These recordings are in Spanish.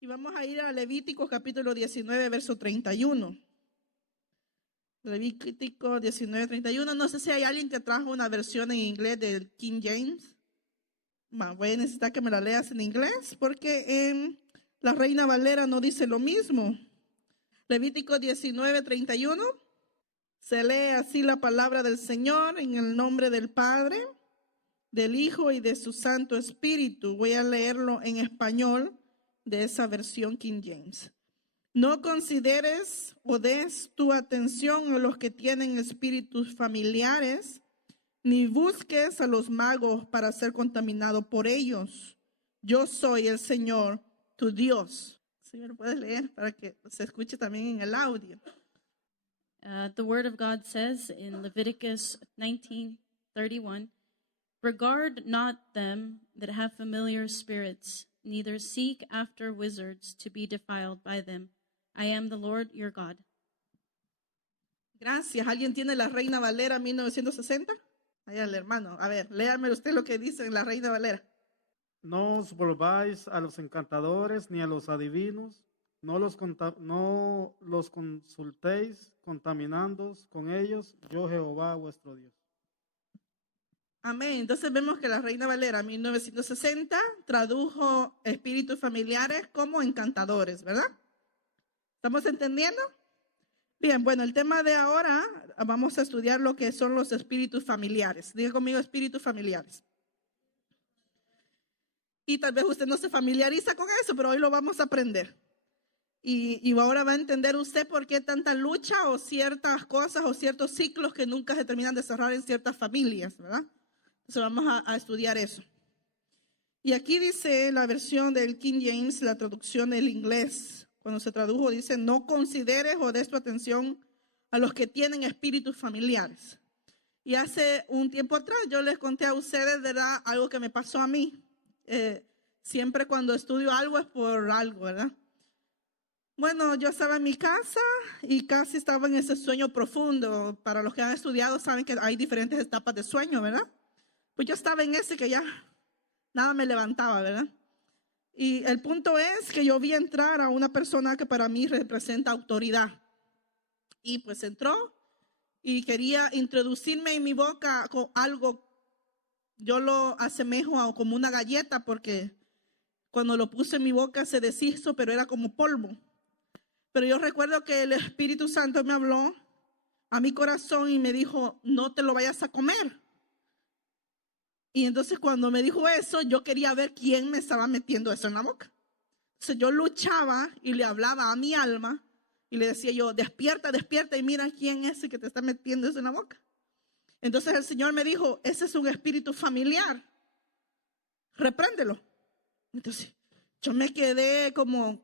Y vamos a ir a Levítico capítulo 19, verso 31. Levítico 19, 31. No sé si hay alguien que trajo una versión en inglés del King James. Voy a necesitar que me la leas en inglés porque en la Reina Valera no dice lo mismo. Levítico 19, 31. Se lee así la palabra del Señor en el nombre del Padre, del Hijo y de su Santo Espíritu. Voy a leerlo en español de esa versión King James. No consideres o des tu atención a los que tienen espíritus familiares, ni busques a los magos para ser contaminado por ellos. Yo soy el Señor, tu Dios. Señor, ¿puedes leer para que se escuche también en el audio? The word of God says in Leviticus 19:31, regard not them that have familiar spirits, neither seek after wizards to be defiled by them. I am the Lord your God. Gracias. ¿Alguien tiene la Reina Valera 1960? Allá el hermano. A ver, léame usted lo que dice en la Reina Valera. No os volváis a los encantadores ni a los adivinos, no los consultéis contaminándoos con ellos, yo Jehová vuestro Dios. Amén. Entonces vemos que la Reina Valera 1960 tradujo espíritus familiares como encantadores, ¿verdad? ¿Estamos entendiendo? Bien, bueno, el tema de ahora vamos a estudiar lo que son los espíritus familiares. Diga conmigo espíritus familiares. Y tal vez usted no se familiariza con eso, pero hoy lo vamos a aprender. Y ahora va a entender usted por qué tanta lucha o ciertas cosas o ciertos ciclos que nunca se terminan de cerrar en ciertas familias, ¿verdad? Entonces vamos a estudiar eso. Y aquí dice la versión del King James, la traducción del inglés. Cuando se tradujo dice, no consideres o des tu atención a los que tienen espíritus familiares. Y hace un tiempo atrás yo les conté a ustedes, ¿verdad? Algo que me pasó a mí. Siempre cuando estudio algo es por algo, ¿verdad? Bueno, yo estaba en mi casa y casi estaba en ese sueño profundo. Para los que han estudiado saben que hay diferentes etapas de sueño, ¿verdad? Pues yo estaba en ese que ya nada me levantaba, ¿verdad? Y el punto es que yo vi entrar a una persona que para mí representa autoridad. Y pues entró y quería introducirme en mi boca con algo. Yo lo asemejo a como una galleta porque cuando lo puse en mi boca se deshizo, pero era como polvo. Pero yo recuerdo que el Espíritu Santo me habló a mi corazón y me dijo, no te lo vayas a comer. Y entonces cuando me dijo eso, yo quería ver quién me estaba metiendo eso en la boca. Entonces yo luchaba y le hablaba a mi alma y le decía yo, despierta, despierta y mira quién es el que te está metiendo eso en la boca. Entonces el Señor me dijo, ese es un espíritu familiar, repréndelo. Entonces yo me quedé como,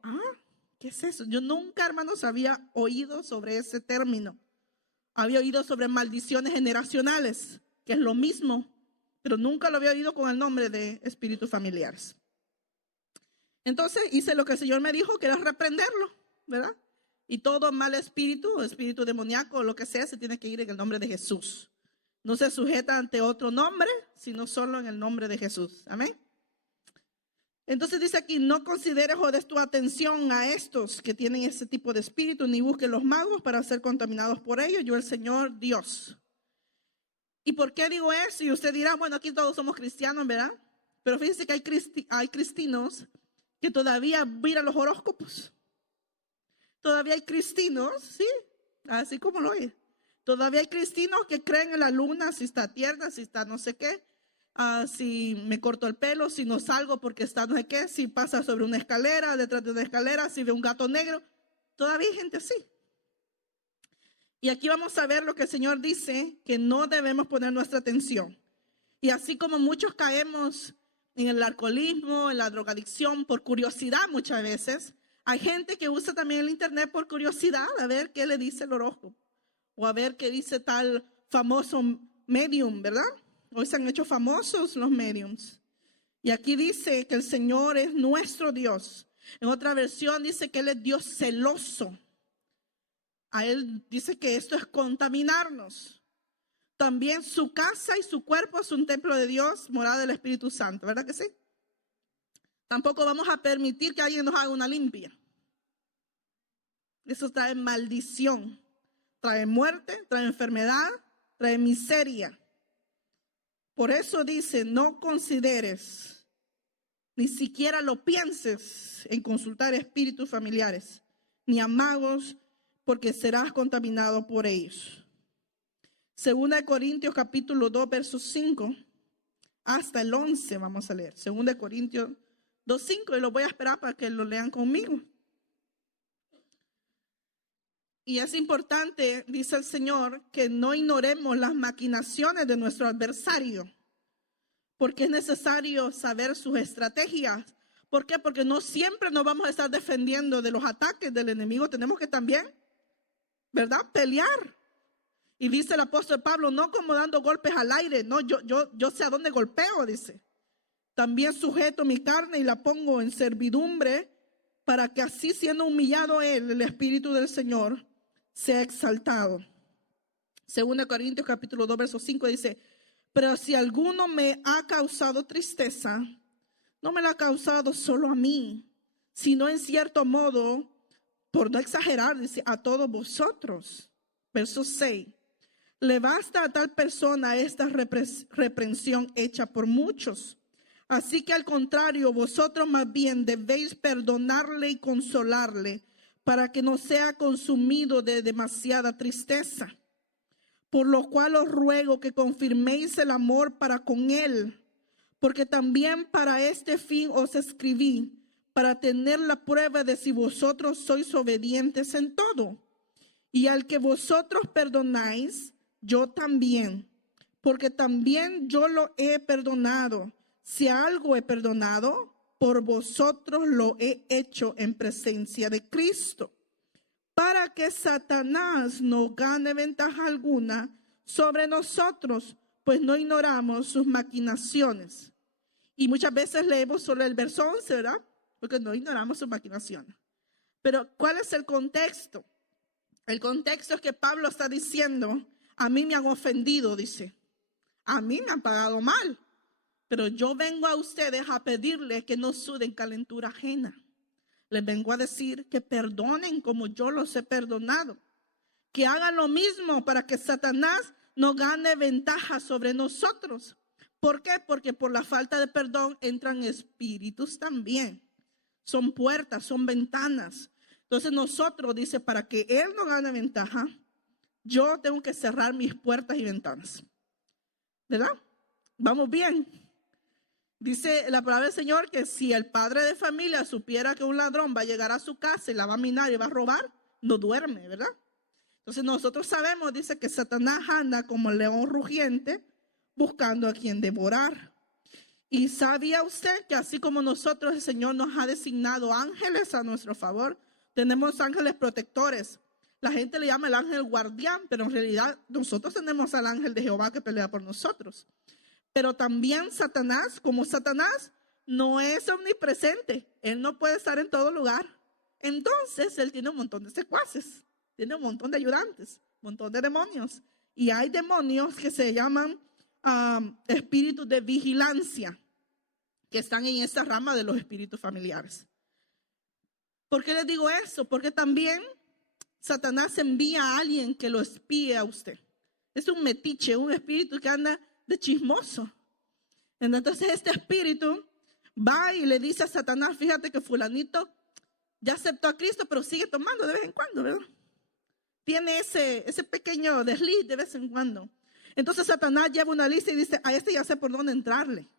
¿qué es eso? Yo nunca, hermanos, había oído sobre ese término. Había oído sobre maldiciones generacionales, que es lo mismo, pero nunca lo había oído con el nombre de espíritus familiares. Entonces hice lo que el Señor me dijo, que era reprenderlo, ¿verdad? Y todo mal espíritu, espíritu demoníaco, lo que sea, se tiene que ir en el nombre de Jesús. No se sujeta ante otro nombre, sino solo en el nombre de Jesús. Amén. Entonces dice aquí, no consideres o des tu atención a estos que tienen ese tipo de espíritu, ni busques los magos para ser contaminados por ellos. Yo el Señor Dios. ¿Y por qué digo eso? Y usted dirá, bueno, aquí todos somos cristianos, ¿verdad? Pero fíjense que hay cristianos que todavía miran los horóscopos. Todavía hay cristianos, ¿sí? Así como lo oye. Todavía hay cristianos que creen en la luna, si está tierna, si está no sé qué. Si me corto el pelo, si no salgo porque está no sé qué. Si pasa sobre una escalera, detrás de una escalera, si ve un gato negro. Todavía hay gente así. Y aquí vamos a ver lo que el Señor dice, que no debemos poner nuestra atención. Y así como muchos caemos en el alcoholismo, en la drogadicción, por curiosidad muchas veces, hay gente que usa también el internet por curiosidad, a ver qué le dice el horóscopo, o a ver qué dice tal famoso medium, ¿verdad? Hoy se han hecho famosos los mediums. Y aquí dice que el Señor es nuestro Dios. En otra versión dice que Él es Dios celoso. A Él dice que esto es contaminarnos. También su casa y su cuerpo es un templo de Dios, morada del Espíritu Santo, ¿verdad que sí? Tampoco vamos a permitir que alguien nos haga una limpia. Eso trae maldición, trae muerte, trae enfermedad, trae miseria. Por eso dice, no consideres, ni siquiera lo pienses en consultar espíritus familiares, ni a magos, porque serás contaminado por ellos. 2 Corintios capítulo 2, versos 5 hasta el 11 vamos a leer. 2 Corintios 2, 5, y lo voy a esperar para que lo lean conmigo. Y es importante, dice el Señor, que no ignoremos las maquinaciones de nuestro adversario, porque es necesario saber sus estrategias. ¿Por qué? Porque no siempre nos vamos a estar defendiendo de los ataques del enemigo. Tenemos que también, ¿verdad?, pelear. Y dice el apóstol Pablo, no como dando golpes al aire. No, yo sé a dónde golpeo, dice. También sujeto mi carne y la pongo en servidumbre, para que así, siendo humillado él, el Espíritu del Señor, sea exaltado. 2 Corintios capítulo 2, verso 5 dice, pero si alguno me ha causado tristeza, no me la ha causado solo a mí, sino en cierto modo, por no exagerar, dice, a todos vosotros. Verso 6, le basta a tal persona esta reprensión hecha por muchos. Así que al contrario, vosotros más bien debéis perdonarle y consolarle, para que no sea consumido de demasiada tristeza. Por lo cual os ruego que confirméis el amor para con él, porque también para este fin os escribí, para tener la prueba de si vosotros sois obedientes en todo. Y al que vosotros perdonáis, yo también, porque también yo lo he perdonado. Si algo he perdonado, por vosotros lo he hecho en presencia de Cristo, para que Satanás no gane ventaja alguna sobre nosotros, pues no ignoramos sus maquinaciones. Y muchas veces leemos solo el verso 11, ¿verdad? Porque no ignoramos sus maquinaciones. Pero ¿cuál es el contexto? El contexto es que Pablo está diciendo, a mí me han ofendido, dice. A mí me han pagado mal. Pero yo vengo a ustedes a pedirles que no suden calentura ajena. Les vengo a decir que perdonen como yo los he perdonado. Que hagan lo mismo para que Satanás no gane ventaja sobre nosotros. ¿Por qué? Porque por la falta de perdón entran espíritus también. Son puertas, son ventanas. Entonces nosotros, dice, para que él no gane ventaja, yo tengo que cerrar mis puertas y ventanas. ¿Verdad? ¿Vamos bien? Dice la palabra del Señor que si el padre de familia supiera que un ladrón va a llegar a su casa y la va a minar y va a robar, no duerme, ¿verdad? Entonces nosotros sabemos, dice, que Satanás anda como el león rugiente buscando a quien devorar. Y ¿sabía usted que así como nosotros, el Señor nos ha designado ángeles a nuestro favor? Tenemos ángeles protectores. La gente le llama el ángel guardián, pero en realidad nosotros tenemos al ángel de Jehová que pelea por nosotros. Pero también Satanás, como Satanás no es omnipresente, él no puede estar en todo lugar. Entonces él tiene un montón de secuaces, tiene un montón de ayudantes, un montón de demonios. Y hay demonios que se llaman espíritus de vigilancia, que están en esa rama de los espíritus familiares. ¿Por qué les digo eso? Porque también Satanás envía a alguien que lo espíe a usted. Es un metiche, un espíritu que anda de chismoso. Entonces este espíritu va y le dice a Satanás, fíjate que fulanito ya aceptó a Cristo, pero sigue tomando de vez en cuando, ¿verdad? Tiene ese pequeño desliz de vez en cuando. Entonces Satanás lleva una lista y dice, a este ya sé por dónde entrarle.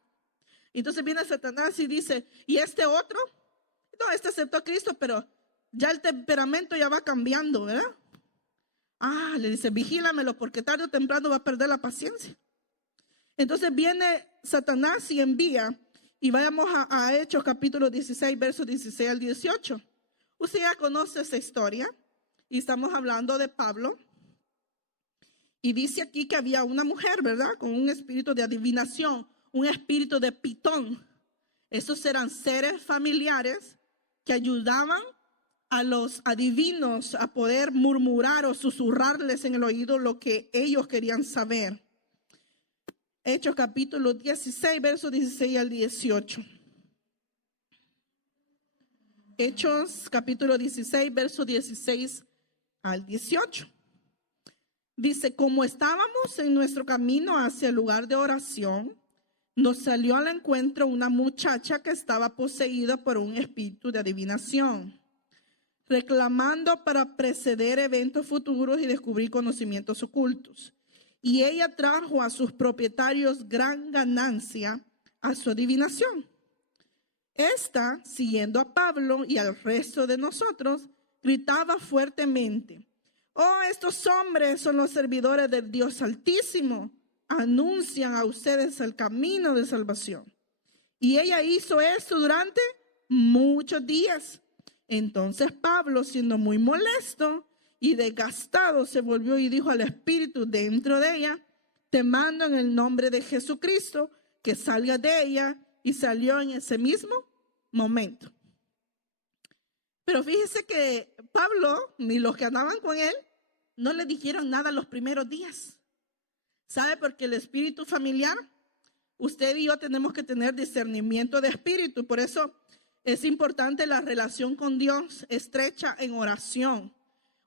Entonces viene Satanás y dice, ¿y este otro? No, este aceptó a Cristo, pero ya el temperamento ya va cambiando, ¿verdad? Le dice, vigílamelo porque tarde o temprano va a perder la paciencia. Entonces viene Satanás y envía, y vayamos a Hechos capítulo 16, versos 16 al 18. Usted ya conoce esa historia, y estamos hablando de Pablo. Y dice aquí que había una mujer, ¿verdad? Con un espíritu de adivinación, un espíritu de pitón. Esos eran seres familiares que ayudaban a los adivinos a poder murmurar o susurrarles en el oído lo que ellos querían saber. Hechos capítulo 16, versos 16 al 18. Hechos capítulo 16, versos 16 al 18. Dice, como estábamos en nuestro camino hacia el lugar de oración, nos salió al encuentro una muchacha que estaba poseída por un espíritu de adivinación, reclamando para preceder eventos futuros y descubrir conocimientos ocultos. Y ella trajo a sus propietarios gran ganancia a su adivinación. Esta, siguiendo a Pablo y al resto de nosotros, gritaba fuertemente, oh, estos hombres son los servidores del Dios Altísimo, anuncian a ustedes el camino de salvación. Y ella hizo esto durante muchos días. Entonces Pablo, siendo muy molesto y desgastado, se volvió y dijo al espíritu dentro de ella, te mando en el nombre de Jesucristo que salga de ella. Y salió en ese mismo momento. Pero fíjese que Pablo, ni los que andaban con él, no le dijeron nada los primeros días. ¿Sabe? Porque el espíritu familiar, usted y yo tenemos que tener discernimiento de espíritu. Por eso es importante la relación con Dios estrecha en oración.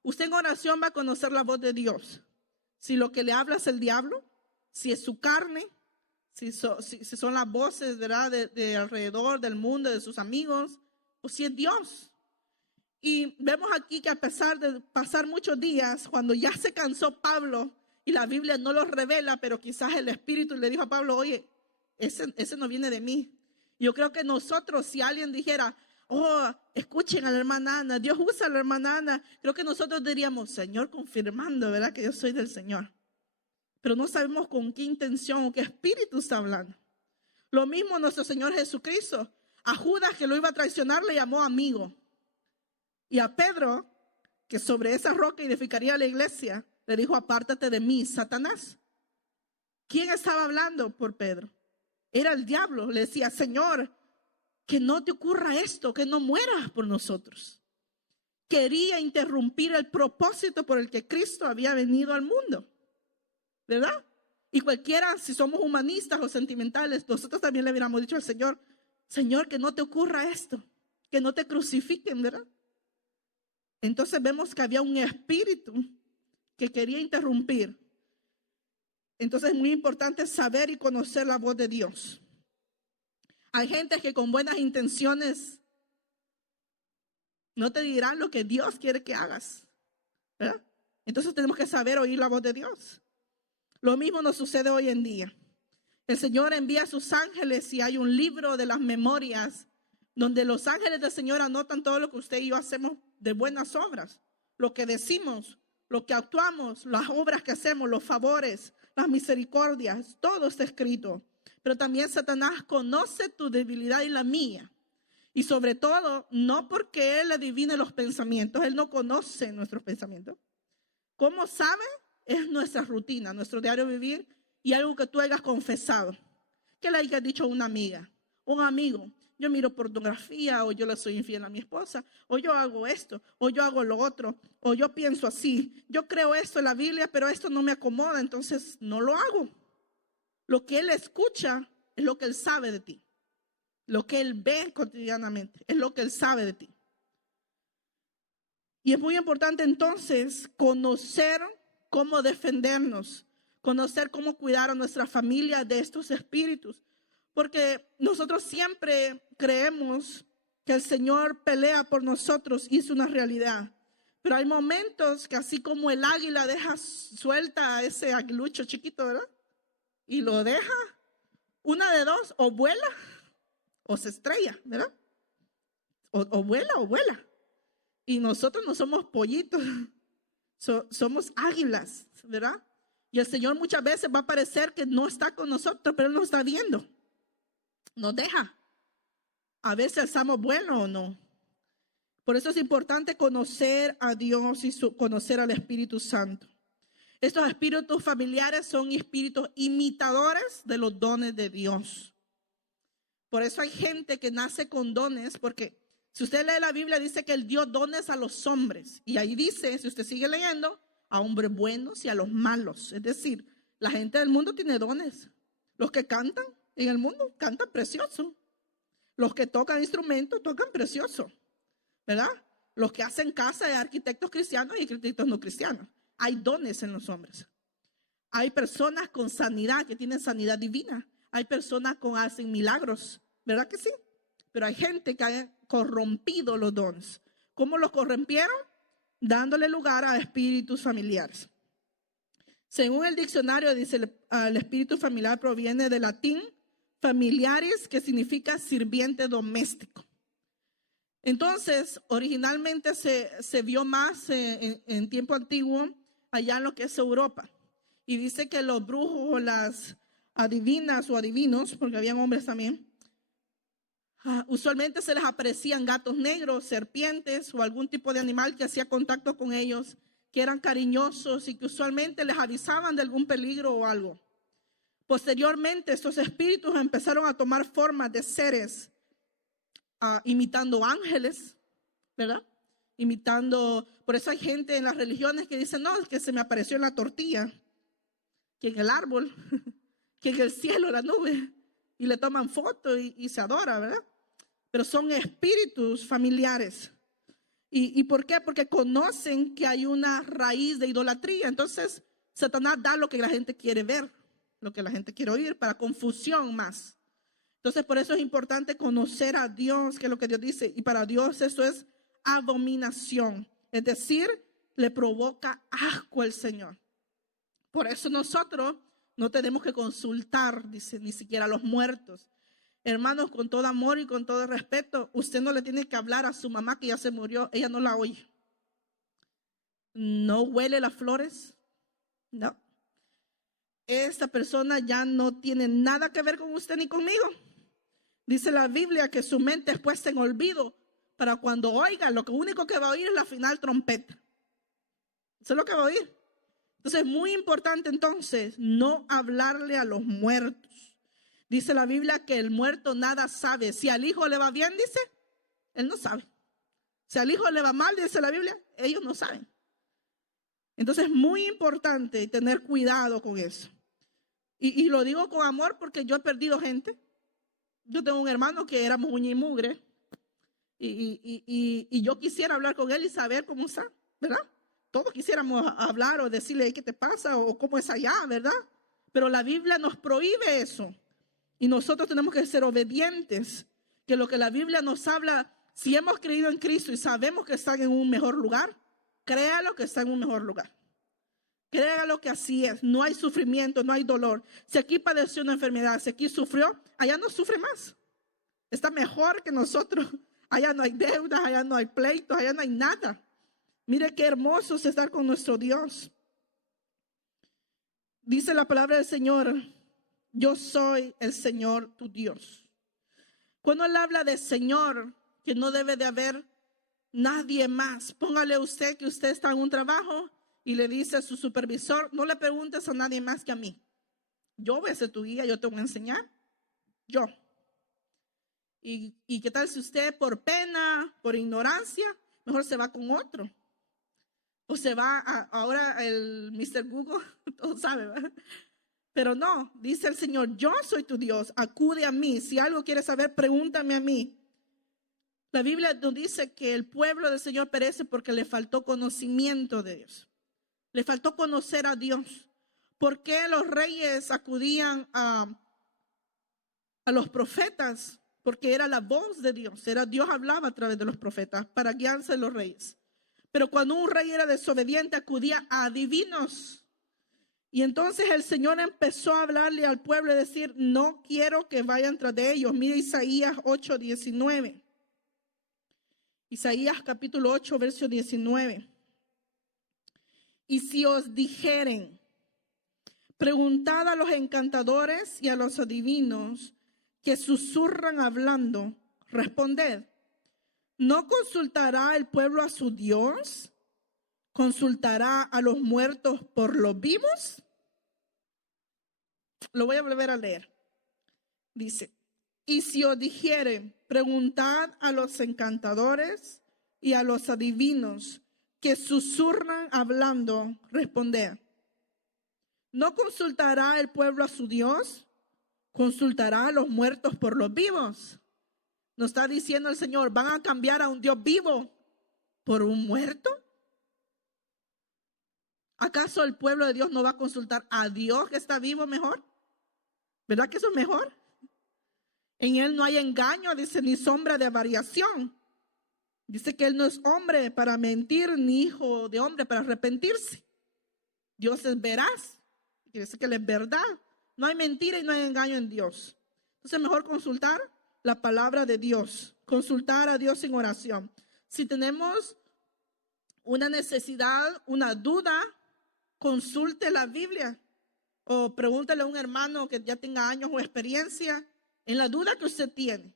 Usted en oración va a conocer la voz de Dios. Si lo que le habla es el diablo, si es su carne, si son las voces, ¿verdad? De alrededor del mundo, de sus amigos, o si es Dios. Y vemos aquí que a pesar de pasar muchos días, cuando ya se cansó Pablo, y la Biblia no lo revela, pero quizás el Espíritu le dijo a Pablo, oye, ese no viene de mí. Yo creo que nosotros, si alguien dijera, oh, escuchen a la hermana Ana, Dios usa a la hermana Ana, creo que nosotros diríamos, Señor, confirmando, ¿verdad? Que yo soy del Señor. Pero no sabemos con qué intención o qué espíritu está hablando. Lo mismo nuestro Señor Jesucristo. A Judas, que lo iba a traicionar, le llamó amigo. Y a Pedro, que sobre esa roca edificaría la iglesia, le dijo, apártate de mí, Satanás. ¿Quién estaba hablando por Pedro? Era el diablo. Le decía, Señor, que no te ocurra esto, que no mueras por nosotros. Quería interrumpir el propósito por el que Cristo había venido al mundo. ¿Verdad? Y cualquiera, si somos humanistas o sentimentales, nosotros también le hubiéramos dicho al Señor, Señor, que no te ocurra esto, que no te crucifiquen, ¿verdad? Entonces vemos que había un espíritu que quería interrumpir. Entonces es muy importante saber y conocer la voz de Dios. Hay gente que con buenas intenciones no te dirán lo que Dios quiere que hagas, ¿verdad? Entonces tenemos que saber oír la voz de Dios. Lo mismo nos sucede hoy en día. El Señor envía a sus ángeles y hay un libro de las memorias donde los ángeles del Señor anotan todo lo que usted y yo hacemos de buenas obras, lo que decimos, lo que actuamos, las obras que hacemos, los favores, las misericordias, todo está escrito. Pero también Satanás conoce tu debilidad y la mía. Y sobre todo, no porque él adivine los pensamientos, él no conoce nuestros pensamientos. ¿Cómo sabe? Es nuestra rutina, nuestro diario vivir y algo que tú hayas confesado. Que le hayas dicho a una amiga, un amigo, yo miro pornografía, o yo le soy infiel a mi esposa, o yo hago esto, o yo hago lo otro, o yo pienso así, yo creo esto en la Biblia, pero esto no me acomoda, entonces no lo hago. Lo que él escucha es lo que él sabe de ti. Lo que él ve cotidianamente es lo que él sabe de ti. Y es muy importante entonces conocer cómo defendernos, conocer cómo cuidar a nuestra familia de estos espíritus. Porque nosotros siempre creemos que el Señor pelea por nosotros y es una realidad. Pero hay momentos que así como el águila deja suelta a ese aguilucho chiquito, ¿verdad? Y lo deja, una de dos, o vuela o se estrella, ¿verdad? O vuela o vuela. Y nosotros no somos pollitos, somos águilas, ¿verdad? Y el Señor muchas veces va a parecer que no está con nosotros, pero Él nos está viendo. Nos deja. A veces alzamos vuelo o no. Por eso es importante conocer a Dios y conocer al Espíritu Santo. Estos espíritus familiares son espíritus imitadores de los dones de Dios. Por eso hay gente que nace con dones, porque si usted lee la Biblia dice que Él dio dones a los hombres. Y ahí dice, si usted sigue leyendo, a hombres buenos y a los malos. Es decir, la gente del mundo tiene dones. Los que cantan en el mundo cantan precioso. Los que tocan instrumentos tocan precioso. ¿verdad? Los que hacen casa de arquitectos cristianos y arquitectos no cristianos. Hay dones en los hombres. Hay personas con sanidad, que tienen sanidad divina. Hay personas que hacen milagros, ¿verdad que sí? Pero hay gente que ha corrompido los dones. ¿Cómo los corrompieron? Dándole lugar a espíritus familiares. Según el diccionario, dice el espíritu familiar proviene del latín familiaris, que significa sirviente doméstico. Entonces, originalmente se vio más en tiempo antiguo allá en lo que es Europa. Y dice que los brujos o las adivinas o adivinos, porque habían hombres también, usualmente se les aparecían gatos negros, serpientes o algún tipo de animal que hacía contacto con ellos, que eran cariñosos y que usualmente les avisaban de algún peligro o algo. Posteriormente, estos espíritus empezaron a tomar forma de seres, imitando ángeles, ¿verdad? Por eso hay gente en las religiones que dicen, no, es que se me apareció en la tortilla, que en el árbol, que en el cielo, la nube, y le toman foto y se adora, ¿verdad? Pero son espíritus familiares. ¿Y por qué? Porque conocen que hay una raíz de idolatría. Entonces, Satanás da lo que la gente quiere ver, lo que la gente quiere oír, para confusión más. Entonces, por eso es importante conocer a Dios, que es lo que Dios dice. Y para Dios eso es abominación. Es decir, le provoca asco al Señor. Por eso nosotros no tenemos que consultar, dice, ni siquiera a los muertos. Hermanos, con todo amor y con todo respeto, usted no le tiene que hablar a su mamá que ya se murió, ella no la oye. No huele las flores, no. Esta persona ya no tiene nada que ver con usted ni conmigo. Dice la Biblia que su mente es puesta en olvido para cuando oiga, lo único que va a oír es la final trompeta. Eso es lo que va a oír. Entonces es muy importante entonces no hablarle a los muertos. Dice la Biblia que el muerto nada sabe. Si al hijo le va bien, dice, él no sabe. Si al hijo le va mal, dice la Biblia, ellos no saben. Entonces es muy importante tener cuidado con eso. Y lo digo con amor porque yo he perdido gente. Yo tengo un hermano que éramos uña y mugre. Y yo quisiera hablar con él y saber cómo está, ¿verdad? Todos quisiéramos hablar o decirle qué te pasa o cómo es allá, ¿verdad? Pero la Biblia nos prohíbe eso. Y nosotros tenemos que ser obedientes, que lo que la Biblia nos habla, si hemos creído en Cristo y sabemos que están en un mejor lugar, créalo que está en un mejor lugar. Créalo que así es, no hay sufrimiento, no hay dolor. Si aquí padeció una enfermedad, si aquí sufrió, allá no sufre más. Está mejor que nosotros. Allá no hay deudas, allá no hay pleitos, allá no hay nada. Mire qué hermoso es estar con nuestro Dios. Dice la palabra del Señor, yo soy el Señor tu Dios. Cuando él habla de Señor, que no debe de haber nadie más. Póngale usted que usted está en un trabajo y le dice a su supervisor, no le preguntes a nadie más que a mí. Yo voy a ser tu guía, yo te voy a enseñar. Yo. ¿Y qué tal si usted por pena, por ignorancia, mejor se va con otro? O se va ahora el Mr. Google, todo sabe, ¿verdad? Pero no, dice el Señor, yo soy tu Dios, acude a mí. Si algo quieres saber, pregúntame a mí. La Biblia nos dice que el pueblo del Señor perece porque le faltó conocimiento de Dios. Le faltó conocer a Dios. ¿Por qué los reyes acudían a los profetas? Porque era la voz de Dios. Dios hablaba a través de los profetas para guiarse los reyes. Pero cuando un rey era desobediente, acudía a adivinos. Y entonces el Señor empezó a hablarle al pueblo y decir, no quiero que vayan tras de ellos. Mira Isaías 8:19. Isaías capítulo 8, verso 19. Y si os dijeren, preguntad a los encantadores y a los adivinos que susurran hablando, responded, ¿no consultará el pueblo a su Dios? ¿Consultará a los muertos por los vivos? Lo voy a volver a leer. Dice, y si os dijeren, preguntad a los encantadores y a los adivinos que susurran hablando, responded, ¿no consultará el pueblo a su Dios? ¿Consultará a los muertos por los vivos? Nos está diciendo el Señor, van a cambiar a un Dios vivo por un muerto? ¿Acaso el pueblo de Dios no va a consultar a Dios que está vivo mejor? ¿Verdad que eso es mejor? En Él no hay engaño, dice, ni sombra de variación. Dice que Él no es hombre para mentir, ni hijo de hombre para arrepentirse. Dios es veraz. Quiere decir que Él es verdad. No hay mentira y no hay engaño en Dios. Entonces, mejor consultar la palabra de Dios. Consultar a Dios en oración. Si tenemos una necesidad, una duda, consulte la Biblia. O pregúntele a un hermano que ya tenga años o experiencia en la duda que usted tiene.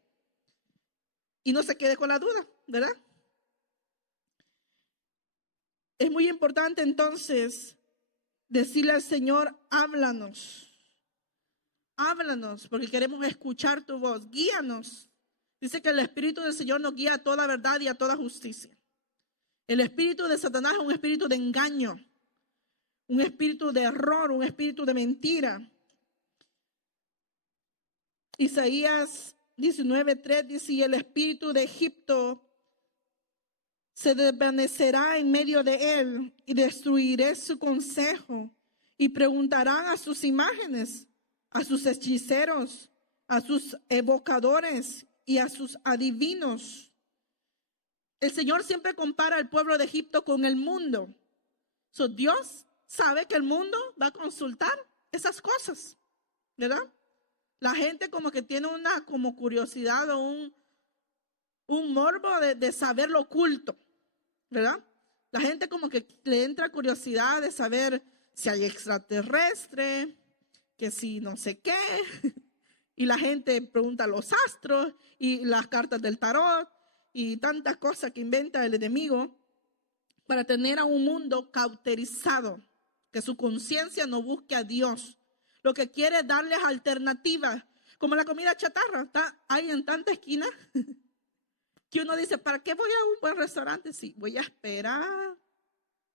Y no se quede con la duda, ¿verdad? Es muy importante entonces decirle al Señor, háblanos. Háblanos, porque queremos escuchar tu voz. Guíanos. Dice que el Espíritu del Señor nos guía a toda verdad y a toda justicia. El espíritu de Satanás es un espíritu de engaño, un espíritu de error, un espíritu de mentira. Isaías 19:3 dice, y el espíritu de Egipto se desvanecerá en medio de él y destruiré su consejo y preguntarán a sus imágenes, a sus hechiceros, a sus evocadores y a sus adivinos. El Señor siempre compara al pueblo de Egipto con el mundo. Dios sabe que el mundo va a consultar esas cosas, ¿verdad? La gente como que tiene una como curiosidad o un morbo de saber lo oculto, ¿verdad? La gente como que le entra curiosidad de saber si hay extraterrestre, que si no sé qué. Y la gente pregunta a los astros y las cartas del tarot y tantas cosas que inventa el enemigo para tener a un mundo cauterizado, que su conciencia no busque a Dios. Lo que quiere es darles alternativas, como la comida chatarra. Hay en tanta esquina que uno dice, ¿para qué voy a un buen restaurante? Sí, voy a esperar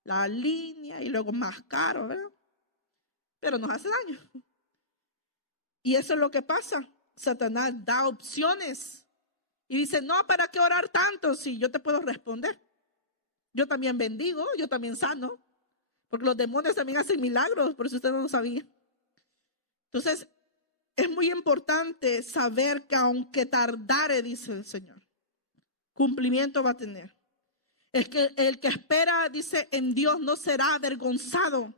la línea y luego más caro, ¿verdad? Pero nos hace daño. Y eso es lo que pasa. Satanás da opciones y dice, no, ¿para qué orar tanto? Si yo te puedo responder. Yo también bendigo, yo también sano, porque los demonios también hacen milagros, por si usted no lo sabía. Entonces, es muy importante saber que aunque tardare, dice el Señor, cumplimiento va a tener. Es que el que espera, dice, en Dios no será avergonzado.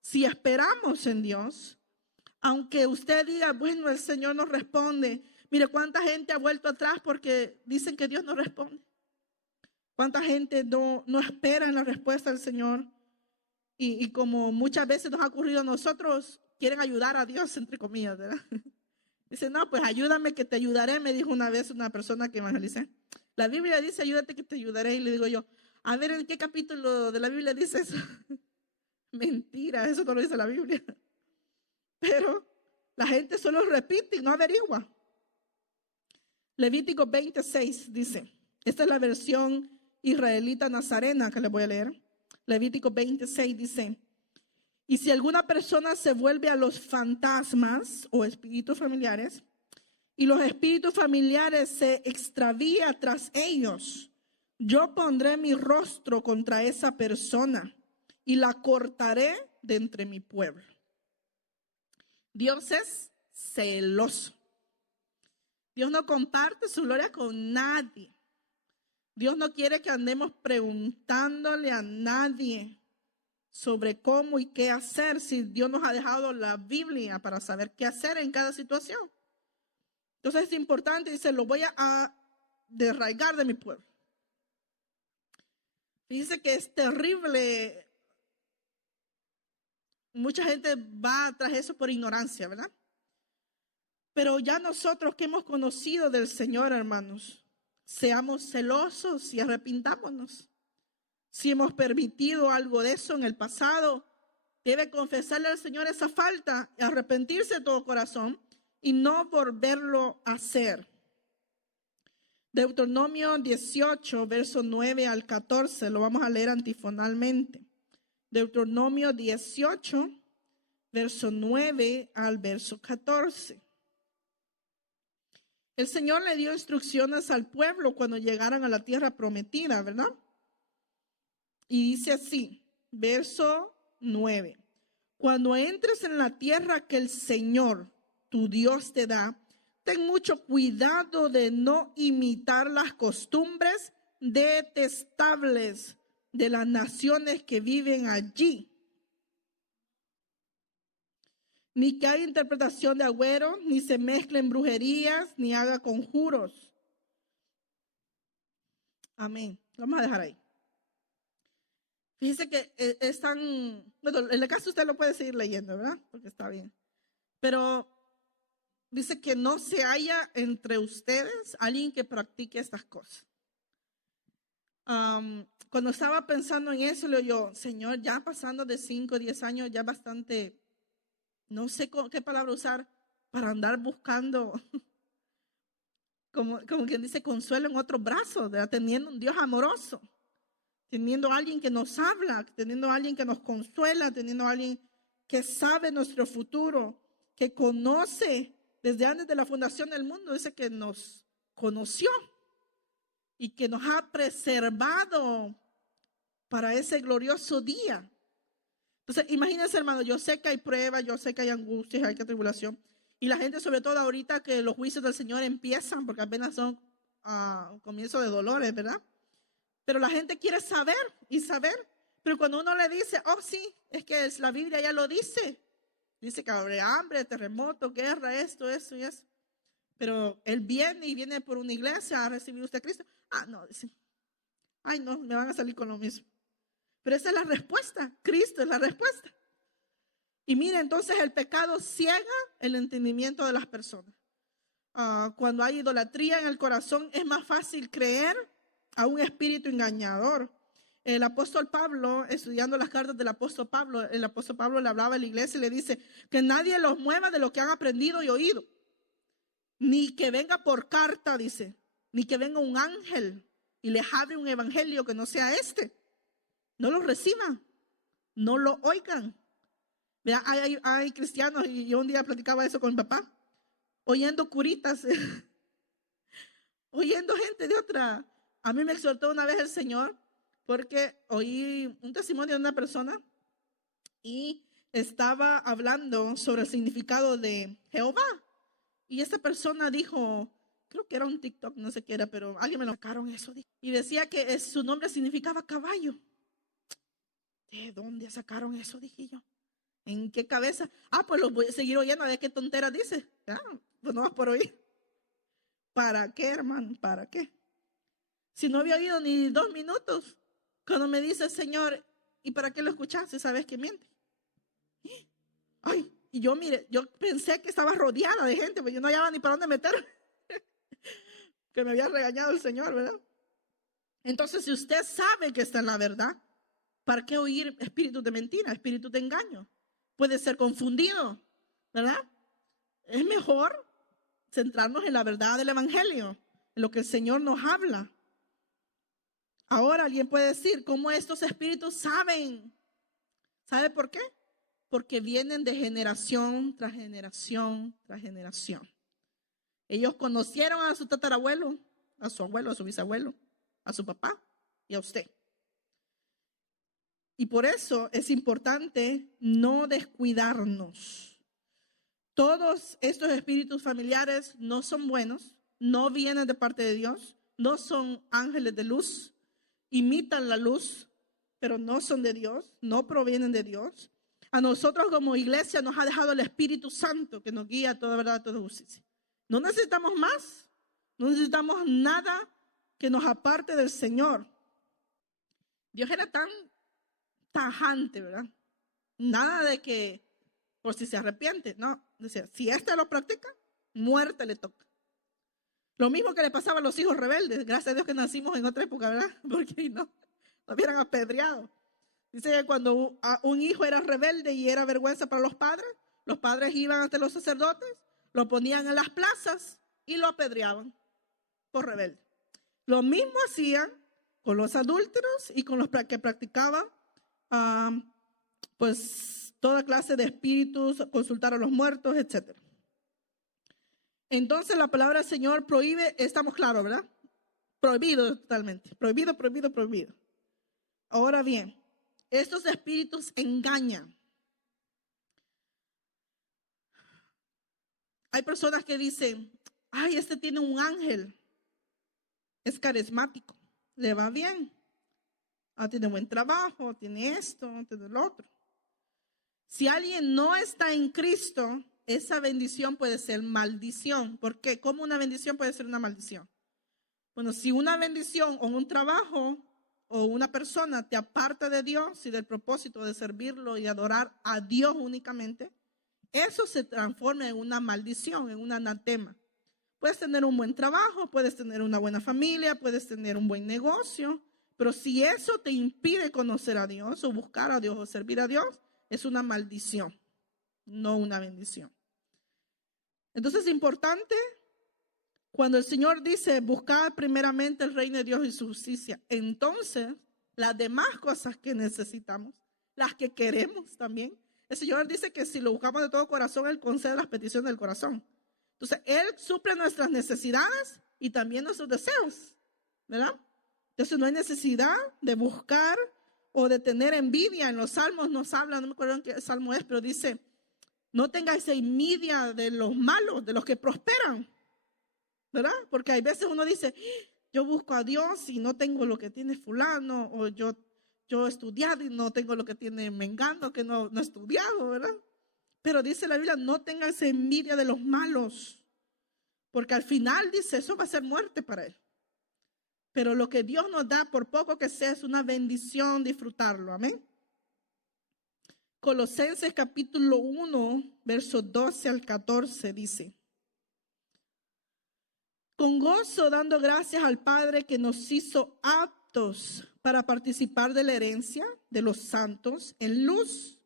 Si esperamos en Dios, aunque usted diga, bueno, el Señor no responde. Mire, cuánta gente ha vuelto atrás porque dicen que Dios no responde. Cuánta gente no espera en la respuesta del Señor. Y como muchas veces nos ha ocurrido a nosotros, quieren ayudar a Dios, entre comillas, ¿verdad? Dice, no, pues ayúdame que te ayudaré, me dijo una vez una persona que evangelicé. La Biblia dice, ayúdate que te ayudaré. Y le digo yo, a ver, ¿en qué capítulo de la Biblia dice eso? Mentira, eso no lo dice la Biblia. Pero la gente solo repite y no averigua. Levítico 26 dice, esta es la versión israelita nazarena que les voy a leer. Levítico 26 dice, y si alguna persona se vuelve a los fantasmas o espíritus familiares, y los espíritus familiares se extravían tras ellos, yo pondré mi rostro contra esa persona y la cortaré de entre mi pueblo. Dios es celoso. Dios no comparte su gloria con nadie. Dios no quiere que andemos preguntándole a nadie sobre cómo y qué hacer, si Dios nos ha dejado la Biblia para saber qué hacer en cada situación. Entonces es importante, dice, lo voy a desarraigar de mi pueblo. Dice que es terrible. Mucha gente va tras eso por ignorancia, ¿verdad? Pero ya nosotros que hemos conocido del Señor, hermanos, seamos celosos y arrepintámonos. Si hemos permitido algo de eso en el pasado, debe confesarle al Señor esa falta, arrepentirse de todo corazón y no volverlo a hacer. Deuteronomio 18, verso 9 al 14, lo vamos a leer antifonalmente. Deuteronomio 18, verso 9 al verso 14. El Señor le dio instrucciones al pueblo cuando llegaran a la tierra prometida, ¿verdad? Y dice así, verso 9. Cuando entres en la tierra que el Señor, tu Dios, te da, ten mucho cuidado de no imitar las costumbres detestables de las naciones que viven allí. Ni que haya interpretación de agüero, ni se mezclen brujerías, ni haga conjuros. Amén. Lo vamos a dejar ahí. Fíjese que es tan, bueno, en el caso usted lo puede seguir leyendo, ¿verdad? Porque está bien. Pero dice que no se haya entre ustedes alguien que practique estas cosas. Cuando estaba pensando en eso, le digo yo, Señor, ya pasando de 5 o 10 años, ya bastante, no sé qué palabra usar para andar buscando, como quien dice, consuelo en otros brazos, ¿verdad? Teniendo un Dios amoroso, teniendo a alguien que nos habla, teniendo a alguien que nos consuela, teniendo a alguien que sabe nuestro futuro, que conoce desde antes de la fundación del mundo, dice que nos conoció y que nos ha preservado para ese glorioso día. Entonces, imagínense, hermano, yo sé que hay pruebas, yo sé que hay angustias, hay que tribulación. Y la gente, sobre todo ahorita que los juicios del Señor empiezan, porque apenas son comienzo de dolores, ¿verdad? Pero la gente quiere saber y saber. Pero cuando uno le dice, oh sí, es que la Biblia ya lo dice. Dice que habrá hambre, terremoto, guerra, esto y eso. Pero él viene por una iglesia a recibir usted a Cristo. Ah, no, dice. Ay, no, me van a salir con lo mismo. Pero esa es la respuesta. Cristo es la respuesta. Y mira, entonces el pecado ciega el entendimiento de las personas. Cuando hay idolatría en el corazón, es más fácil creer a un espíritu engañador. El apóstol Pablo, estudiando las cartas del apóstol Pablo, el apóstol Pablo le hablaba a la iglesia y le dice que nadie los mueva de lo que han aprendido y oído. Ni que venga por carta, dice, ni que venga un ángel y les hable un evangelio que no sea este. No lo reciban, no lo oigan. Mira, hay cristianos, y yo un día platicaba eso con mi papá, oyendo curitas, oyendo gente de otra. A mí me exhortó una vez el Señor porque oí un testimonio de una persona y estaba hablando sobre el significado de Jehová. Y esta persona dijo, creo que era un TikTok, no sé qué era, pero alguien me lo sacaron eso. Y decía que su nombre significaba caballo. ¿De dónde sacaron eso? Dije yo. ¿En qué cabeza? Pues lo voy a seguir oyendo, a ver qué tonteras dice. Pues no vas por oír. ¿Para qué, hermano? ¿Para qué? Si no había oído ni 2 minutos, cuando me dice el Señor, ¿y para qué lo escuchaste? ¿Sabes que miente? Ay, y yo, mire, yo pensé que estaba rodeada de gente, pero yo no hallaba ni para dónde meter. Que me había regañado el Señor, ¿verdad? Entonces, si usted sabe que está en la verdad, ¿para qué oír espíritus de mentira, espíritus de engaño? Puede ser confundido, ¿verdad? Es mejor centrarnos en la verdad del evangelio, en lo que el Señor nos habla. Ahora alguien puede decir, ¿cómo estos espíritus saben? ¿Sabe por qué? Porque vienen de generación tras generación tras generación. Ellos conocieron a su tatarabuelo, a su abuelo, a su bisabuelo, a su papá y a usted. Y por eso es importante no descuidarnos. Todos estos espíritus familiares no son buenos, no vienen de parte de Dios, no son ángeles de luz, imitan la luz, pero no son de Dios, no provienen de Dios. A nosotros como iglesia nos ha dejado el Espíritu Santo que nos guía a toda verdad, a toda justicia. No necesitamos más, no necesitamos nada que nos aparte del Señor. Dios era tan tajante, ¿verdad? Nada de que por si se arrepiente, no. Decía, si éste lo practica, muerte le toca. Lo mismo que le pasaba a los hijos rebeldes. Gracias a Dios que nacimos en otra época, ¿verdad? Porque no, nos hubieran apedreado. Dice que cuando un hijo era rebelde y era vergüenza para los padres iban ante los sacerdotes, lo ponían en las plazas y lo apedreaban por rebelde. Lo mismo hacían con los adúlteros y con los que practicaban pues toda clase de espíritus, consultar a los muertos, etc. Entonces la palabra del Señor prohíbe, estamos claros, ¿verdad? Prohibido totalmente, prohibido. Ahora bien, estos espíritus engañan. Hay personas que dicen, ay, este tiene un ángel, es carismático, le va bien, tiene buen trabajo, tiene esto, tiene lo otro. Si alguien no está en Cristo, esa bendición puede ser maldición. ¿Por qué? ¿Cómo una bendición puede ser una maldición? Bueno, si una bendición o un trabajo o una persona te aparta de Dios y del propósito de servirlo y adorar a Dios únicamente, eso se transforma en una maldición, en un anatema. Puedes tener un buen trabajo, puedes tener una buena familia, puedes tener un buen negocio, pero si eso te impide conocer a Dios o buscar a Dios o servir a Dios, es una maldición, no una bendición. Entonces es importante cuando el Señor dice, buscad primeramente el reino de Dios y su justicia, entonces las demás cosas que necesitamos, las que queremos también, el Señor dice que si lo buscamos de todo corazón, Él concede las peticiones del corazón. Entonces, Él suple nuestras necesidades y también nuestros deseos, ¿verdad? Entonces, no hay necesidad de buscar o de tener envidia. En los salmos nos habla, no me acuerdo en qué salmo es, pero dice, no tengáis envidia de los malos, de los que prosperan, ¿verdad? Porque hay veces uno dice, yo busco a Dios y no tengo lo que tiene fulano, o yo he estudiado y no tengo lo que tiene mengano, que no he estudiado, ¿verdad? Pero dice la Biblia, no tengas envidia de los malos, porque al final dice, eso va a ser muerte para él. Pero lo que Dios nos da, por poco que sea, es una bendición disfrutarlo, amén. Colosenses capítulo 1, versos 12 al 14 dice, con gozo dando gracias al Padre que nos hizo aptos para participar de la herencia de los santos en luz,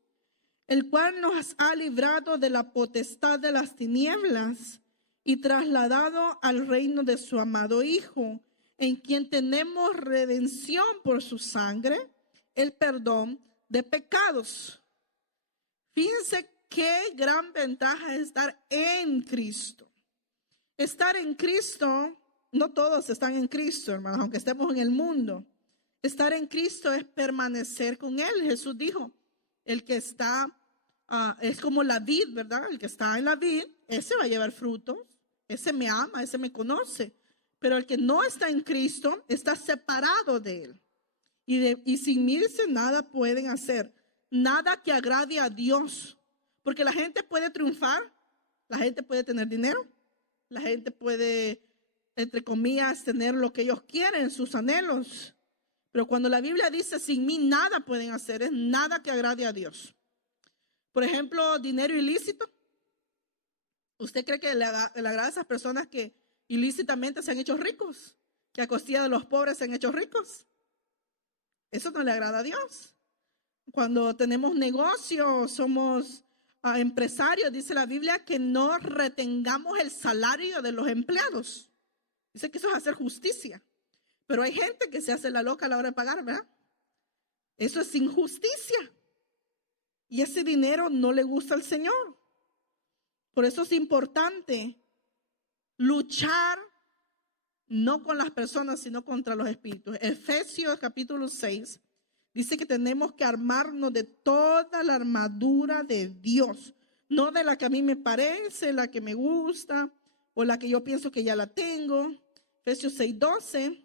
el cual nos ha librado de la potestad de las tinieblas y trasladado al reino de su amado Hijo, en quien tenemos redención por su sangre, el perdón de pecados. Fíjense qué gran ventaja es estar en Cristo. Estar en Cristo, no todos están en Cristo, hermanos, aunque estemos en el mundo. Estar en Cristo es permanecer con Él. Jesús dijo, el que está, es como la vid, ¿verdad? El que está en la vid, ese va a llevar frutos, ese me ama, ese me conoce. Pero el que no está en Cristo está separado de Él. Y sin mí dice, nada pueden hacer, nada que agrade a Dios. Porque la gente puede triunfar, la gente puede tener dinero, la gente puede, entre comillas, tener lo que ellos quieren, sus anhelos. Pero cuando la Biblia dice, sin mí nada pueden hacer, es nada que agrade a Dios. Por ejemplo, dinero ilícito. ¿Usted cree que le agrada a esas personas que ilícitamente se han hecho ricos? Que a costilla de los pobres se han hecho ricos. Eso no le agrada a Dios. Cuando tenemos negocio, somos empresarios, dice la Biblia que no retengamos el salario de los empleados. Dice que eso es hacer justicia. Pero hay gente que se hace la loca a la hora de pagar, ¿verdad? Eso es injusticia. Y ese dinero no le gusta al Señor. Por eso es importante luchar no con las personas, sino contra los espíritus. Efesios capítulo 6 dice que tenemos que armarnos de toda la armadura de Dios. No de la que a mí me parece, la que me gusta o la que yo pienso que ya la tengo. Efesios 6:12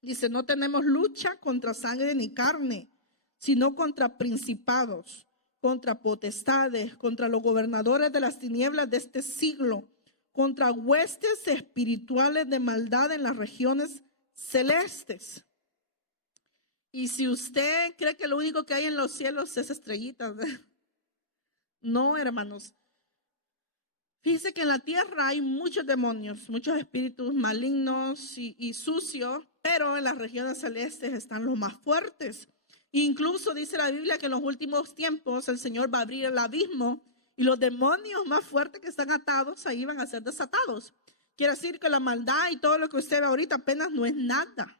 dice, no tenemos lucha contra sangre ni carne, sino contra principados, contra potestades, contra los gobernadores de las tinieblas de este siglo, contra huestes espirituales de maldad en las regiones celestes. Y si usted cree que lo único que hay en los cielos es estrellitas, no, hermanos. Fíjense que en la tierra hay muchos demonios, muchos espíritus malignos y sucios, pero en las regiones celestes están los más fuertes. Incluso dice la Biblia que en los últimos tiempos el Señor va a abrir el abismo y los demonios más fuertes que están atados ahí van a ser desatados. Quiere decir que la maldad y todo lo que usted ve ahorita apenas no es nada.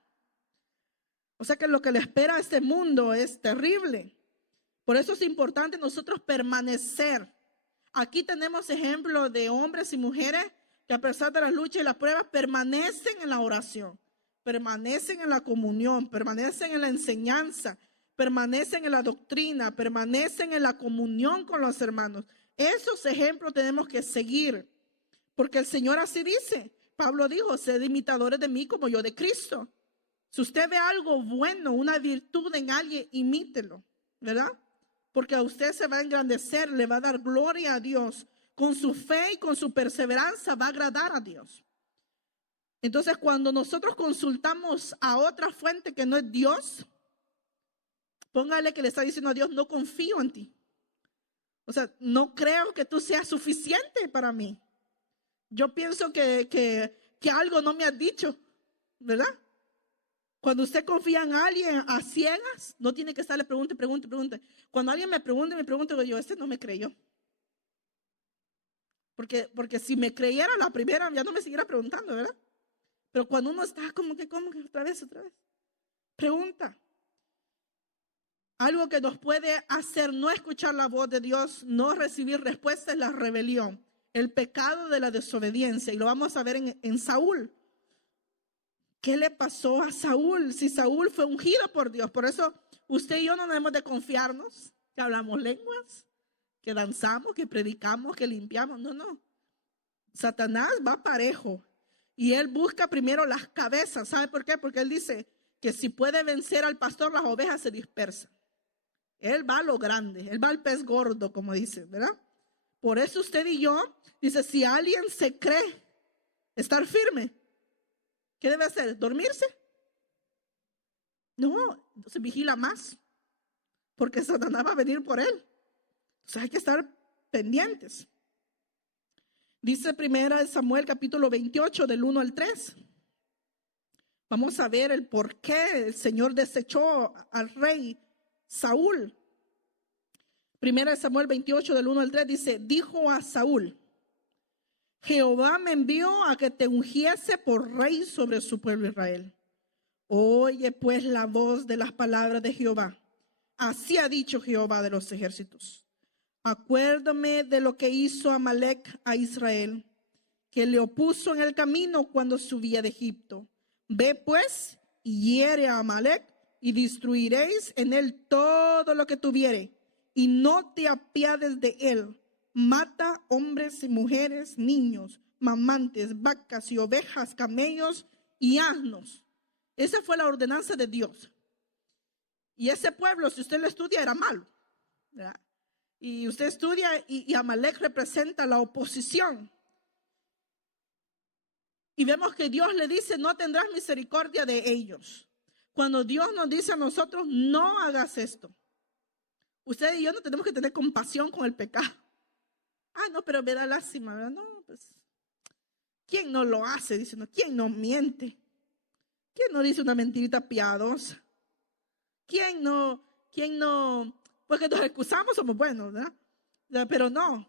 O sea que lo que le espera a este mundo es terrible. Por eso es importante nosotros permanecer. Aquí tenemos ejemplos de hombres y mujeres que a pesar de las luchas y las pruebas permanecen en la oración. permanecen en la comunión, permanecen en la enseñanza, permanecen en la doctrina, permanecen en la comunión con los hermanos. Esos ejemplos tenemos que seguir, porque el Señor así dice. Pablo dijo, sed imitadores de mí como yo de Cristo. Si usted ve algo bueno, una virtud en alguien, imítelo, ¿verdad? Porque a usted se va a engrandecer, le va a dar gloria a Dios. Con su fe y con su perseverancia va a agradar a Dios. Entonces, cuando nosotros consultamos a otra fuente que no es Dios, póngale que le está diciendo a Dios, no confío en ti. O sea, no creo que tú seas suficiente para mí. Yo pienso que algo no me has dicho, ¿verdad? Cuando usted confía en alguien a ciegas, no tiene que estarle pregunte. Cuando alguien me pregunta, digo yo, este no me creyó. Porque si me creyera la primera, ya no me siguiera preguntando, ¿verdad? Pero cuando uno está como que otra vez. Pregunta. Algo que nos puede hacer no escuchar la voz de Dios, no recibir respuesta, es la rebelión, el pecado de la desobediencia. Y lo vamos a ver en Saúl. ¿Qué le pasó a Saúl? Si Saúl fue ungido por Dios. Por eso usted y yo no debemos de confiarnos que hablamos lenguas, que danzamos, que predicamos, que limpiamos. No. Satanás va parejo. Y él busca primero las cabezas. ¿Sabe por qué? Porque él dice que si puede vencer al pastor, las ovejas se dispersan. Él va a lo grande. Él va al pez gordo, como dice, ¿verdad? Por eso usted y yo, dice, si alguien se cree estar firme, ¿qué debe hacer? ¿Dormirse? No, se vigila más, porque Satanás va a venir por él. Entonces hay que estar pendientes. Dice 1 Samuel capítulo 28 del 1 al 3. Vamos a ver el por qué el Señor desechó al rey Saúl. 1 Samuel 28 del 1 al 3 dice, dijo a Saúl, Jehová me envió a que te ungiese por rey sobre su pueblo Israel. Oye pues la voz de las palabras de Jehová. Así ha dicho Jehová de los ejércitos. Acuérdame de lo que hizo Amalec a Israel, que le opuso en el camino cuando subía de Egipto. Ve pues y hiere a Amalec y destruiréis en él todo lo que tuviere, y no te apiades de él. Mata hombres y mujeres, niños, mamantes, vacas y ovejas, camellos y asnos. Esa fue la ordenanza de Dios. Y ese pueblo, si usted lo estudia, era malo, ¿verdad? Y usted estudia y Amalec representa la oposición. Y vemos que Dios le dice, no tendrás misericordia de ellos. Cuando Dios nos dice a nosotros, no hagas esto. Usted y yo no tenemos que tener compasión con el pecado. No, pero me da lástima, ¿verdad? No, pues, ¿quién no lo hace? Dice, no, ¿quién no miente? ¿Quién no dice una mentirita piadosa? ¿Quién no? Porque nos excusamos, somos buenos, ¿verdad? Pero no,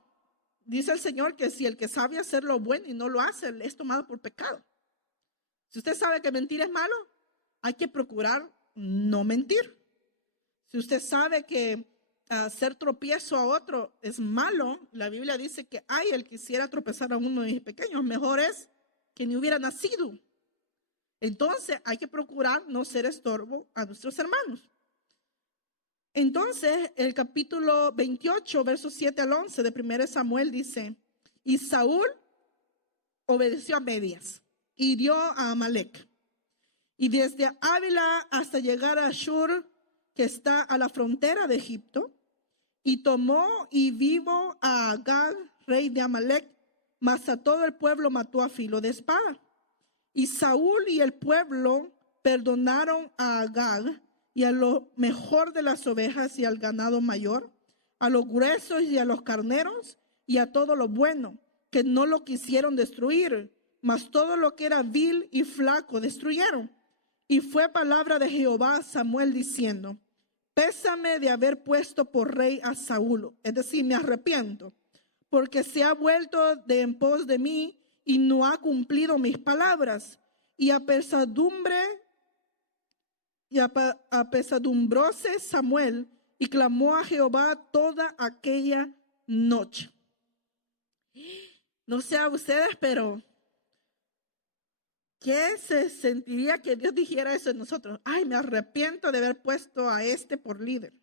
dice el Señor que si el que sabe hacer lo bueno y no lo hace, es tomado por pecado. Si usted sabe que mentir es malo, hay que procurar no mentir. Si usted sabe que hacer tropiezo a otro es malo, la Biblia dice que el que quisiera tropezar a uno de mis pequeños, mejor es que ni hubiera nacido. Entonces hay que procurar no ser estorbo a nuestros hermanos. Entonces el capítulo 28, versos 7 al 11 de 1 Samuel dice, y Saúl obedeció a medias, hirió a Amalec. Y desde Ávila hasta llegar a Shur, que está a la frontera de Egipto, y tomó y vivo a Agag, rey de Amalec, mas a todo el pueblo mató a filo de espada. Y Saúl y el pueblo perdonaron a Agag y a lo mejor de las ovejas y al ganado mayor, a los gruesos y a los carneros y a todo lo bueno, que no lo quisieron destruir, mas todo lo que era vil y flaco destruyeron. Y fue palabra de Jehová a Samuel diciendo, pésame de haber puesto por rey a Saúl, es decir, me arrepiento, porque se ha vuelto de en pos de mí y no ha cumplido mis palabras. Y apesadumbróse Samuel y clamó a Jehová toda aquella noche. No sé a ustedes, pero ¿Qué se sentiría que Dios dijera eso de nosotros? Ay, me arrepiento de haber puesto a este por líder.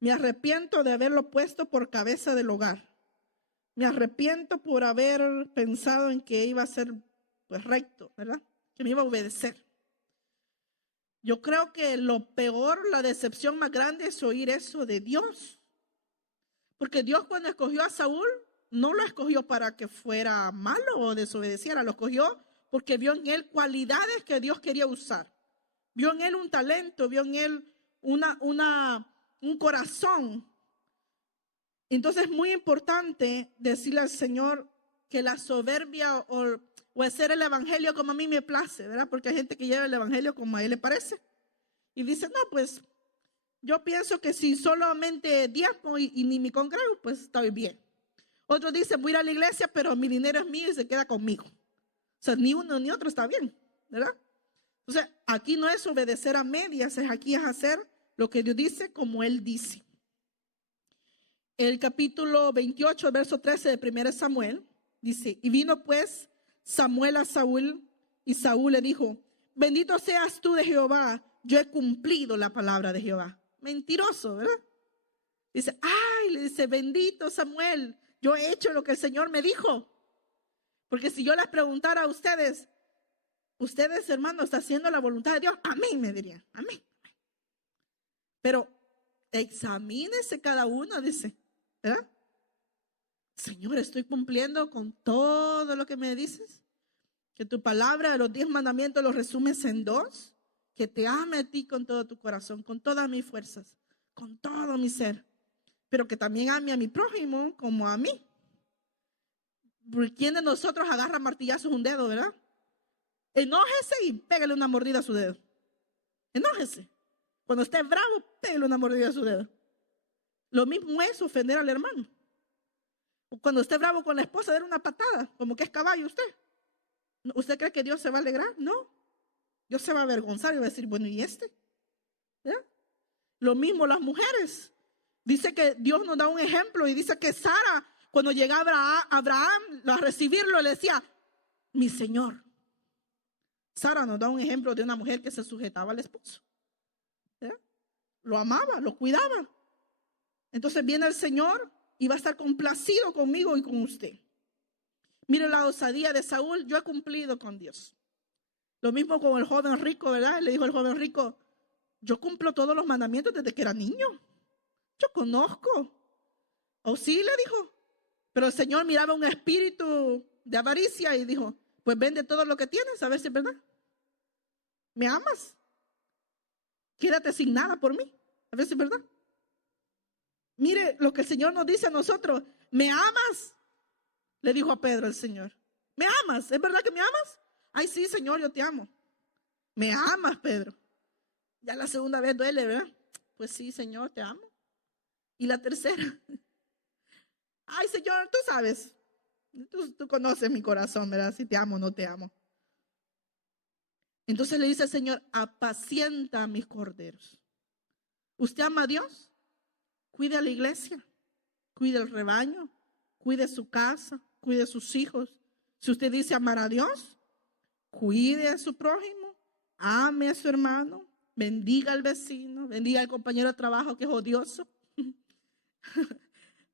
Me arrepiento de haberlo puesto por cabeza del hogar. Me arrepiento por haber pensado en que iba a ser pues recto, ¿verdad? Que me iba a obedecer. Yo creo que lo peor, la decepción más grande es oír eso de Dios. Porque Dios cuando escogió a Saúl, no lo escogió para que fuera malo o desobedeciera, lo escogió porque vio en él cualidades que Dios quería usar. Vio en él un talento, vio en él un corazón. Entonces es muy importante decirle al Señor que la soberbia o hacer el evangelio como a mí me place, ¿verdad? Porque hay gente que lleva el evangelio como a él le parece. Y dice, no, pues yo pienso que si solamente diezmo y ni me congrego, pues estoy bien. Otros dicen, voy a ir a la iglesia, pero mi dinero es mío y se queda conmigo. O sea, ni uno ni otro está bien, ¿verdad? Entonces, aquí no es obedecer a medias, aquí es hacer lo que Dios dice como Él dice. El capítulo 28, verso 13 de 1 Samuel, dice, y vino pues Samuel a Saúl, y Saúl le dijo, bendito seas tú de Jehová, yo he cumplido la palabra de Jehová. Mentiroso, ¿verdad? Dice, ay, le dice, bendito Samuel, yo he hecho lo que el Señor me dijo. Porque si yo les preguntara a ustedes, hermanos, ¿está haciendo la voluntad de Dios? Amén, me dirían, amén. Pero examínese cada uno, dice, ¿verdad? Señor, estoy cumpliendo con todo lo que me dices. Que tu palabra de los 10 mandamientos los resumes en 2. Que te ame a ti con todo tu corazón, con todas mis fuerzas, con todo mi ser. Pero que también ame a mi prójimo como a mí. ¿Quién de nosotros agarra martillazos un dedo, verdad? Enójese y pégale una mordida a su dedo. Enójese. Cuando esté bravo, pégale una mordida a su dedo. Lo mismo es ofender al hermano. Cuando esté bravo con la esposa, darle una patada, como que es caballo usted. ¿Usted cree que Dios se va a alegrar? No. Dios se va a avergonzar y va a decir, bueno, ¿y este? ¿verdad? Lo mismo las mujeres. Dice que Dios nos da un ejemplo y dice que Sara, cuando llegaba Abraham a recibirlo, le decía, mi Señor. Sara nos da un ejemplo de una mujer que se sujetaba al esposo. ¿verdad? Lo amaba, lo cuidaba. Entonces viene el Señor y va a estar complacido conmigo y con usted. Mire la osadía de Saúl, yo he cumplido con Dios. Lo mismo con el joven rico, ¿verdad? Le dijo el joven rico, yo cumplo todos los mandamientos desde que era niño. Yo conozco. O sí, le dijo. Pero el Señor miraba un espíritu de avaricia y dijo, pues vende todo lo que tienes, a ver si es verdad. ¿Me amas? Quédate sin nada por mí, a ver si es verdad. Mire lo que el Señor nos dice a nosotros. ¿Me amas? Le dijo a Pedro el Señor. ¿Me amas? ¿Es verdad que me amas? Ay, sí, Señor, yo te amo. ¿Me amas, Pedro? Ya la segunda vez duele, ¿verdad? Pues sí, Señor, te amo. Y la tercera. Ay, Señor, tú sabes. Tú conoces mi corazón, ¿verdad? Si te amo o no te amo. Entonces le dice el Señor, apacienta a mis corderos. ¿Usted ama a Dios? Cuide a la iglesia, cuide el rebaño, cuide su casa, cuide a sus hijos. Si usted dice amar a Dios, cuide a su prójimo, ame a su hermano, bendiga al vecino, bendiga al compañero de trabajo que es odioso.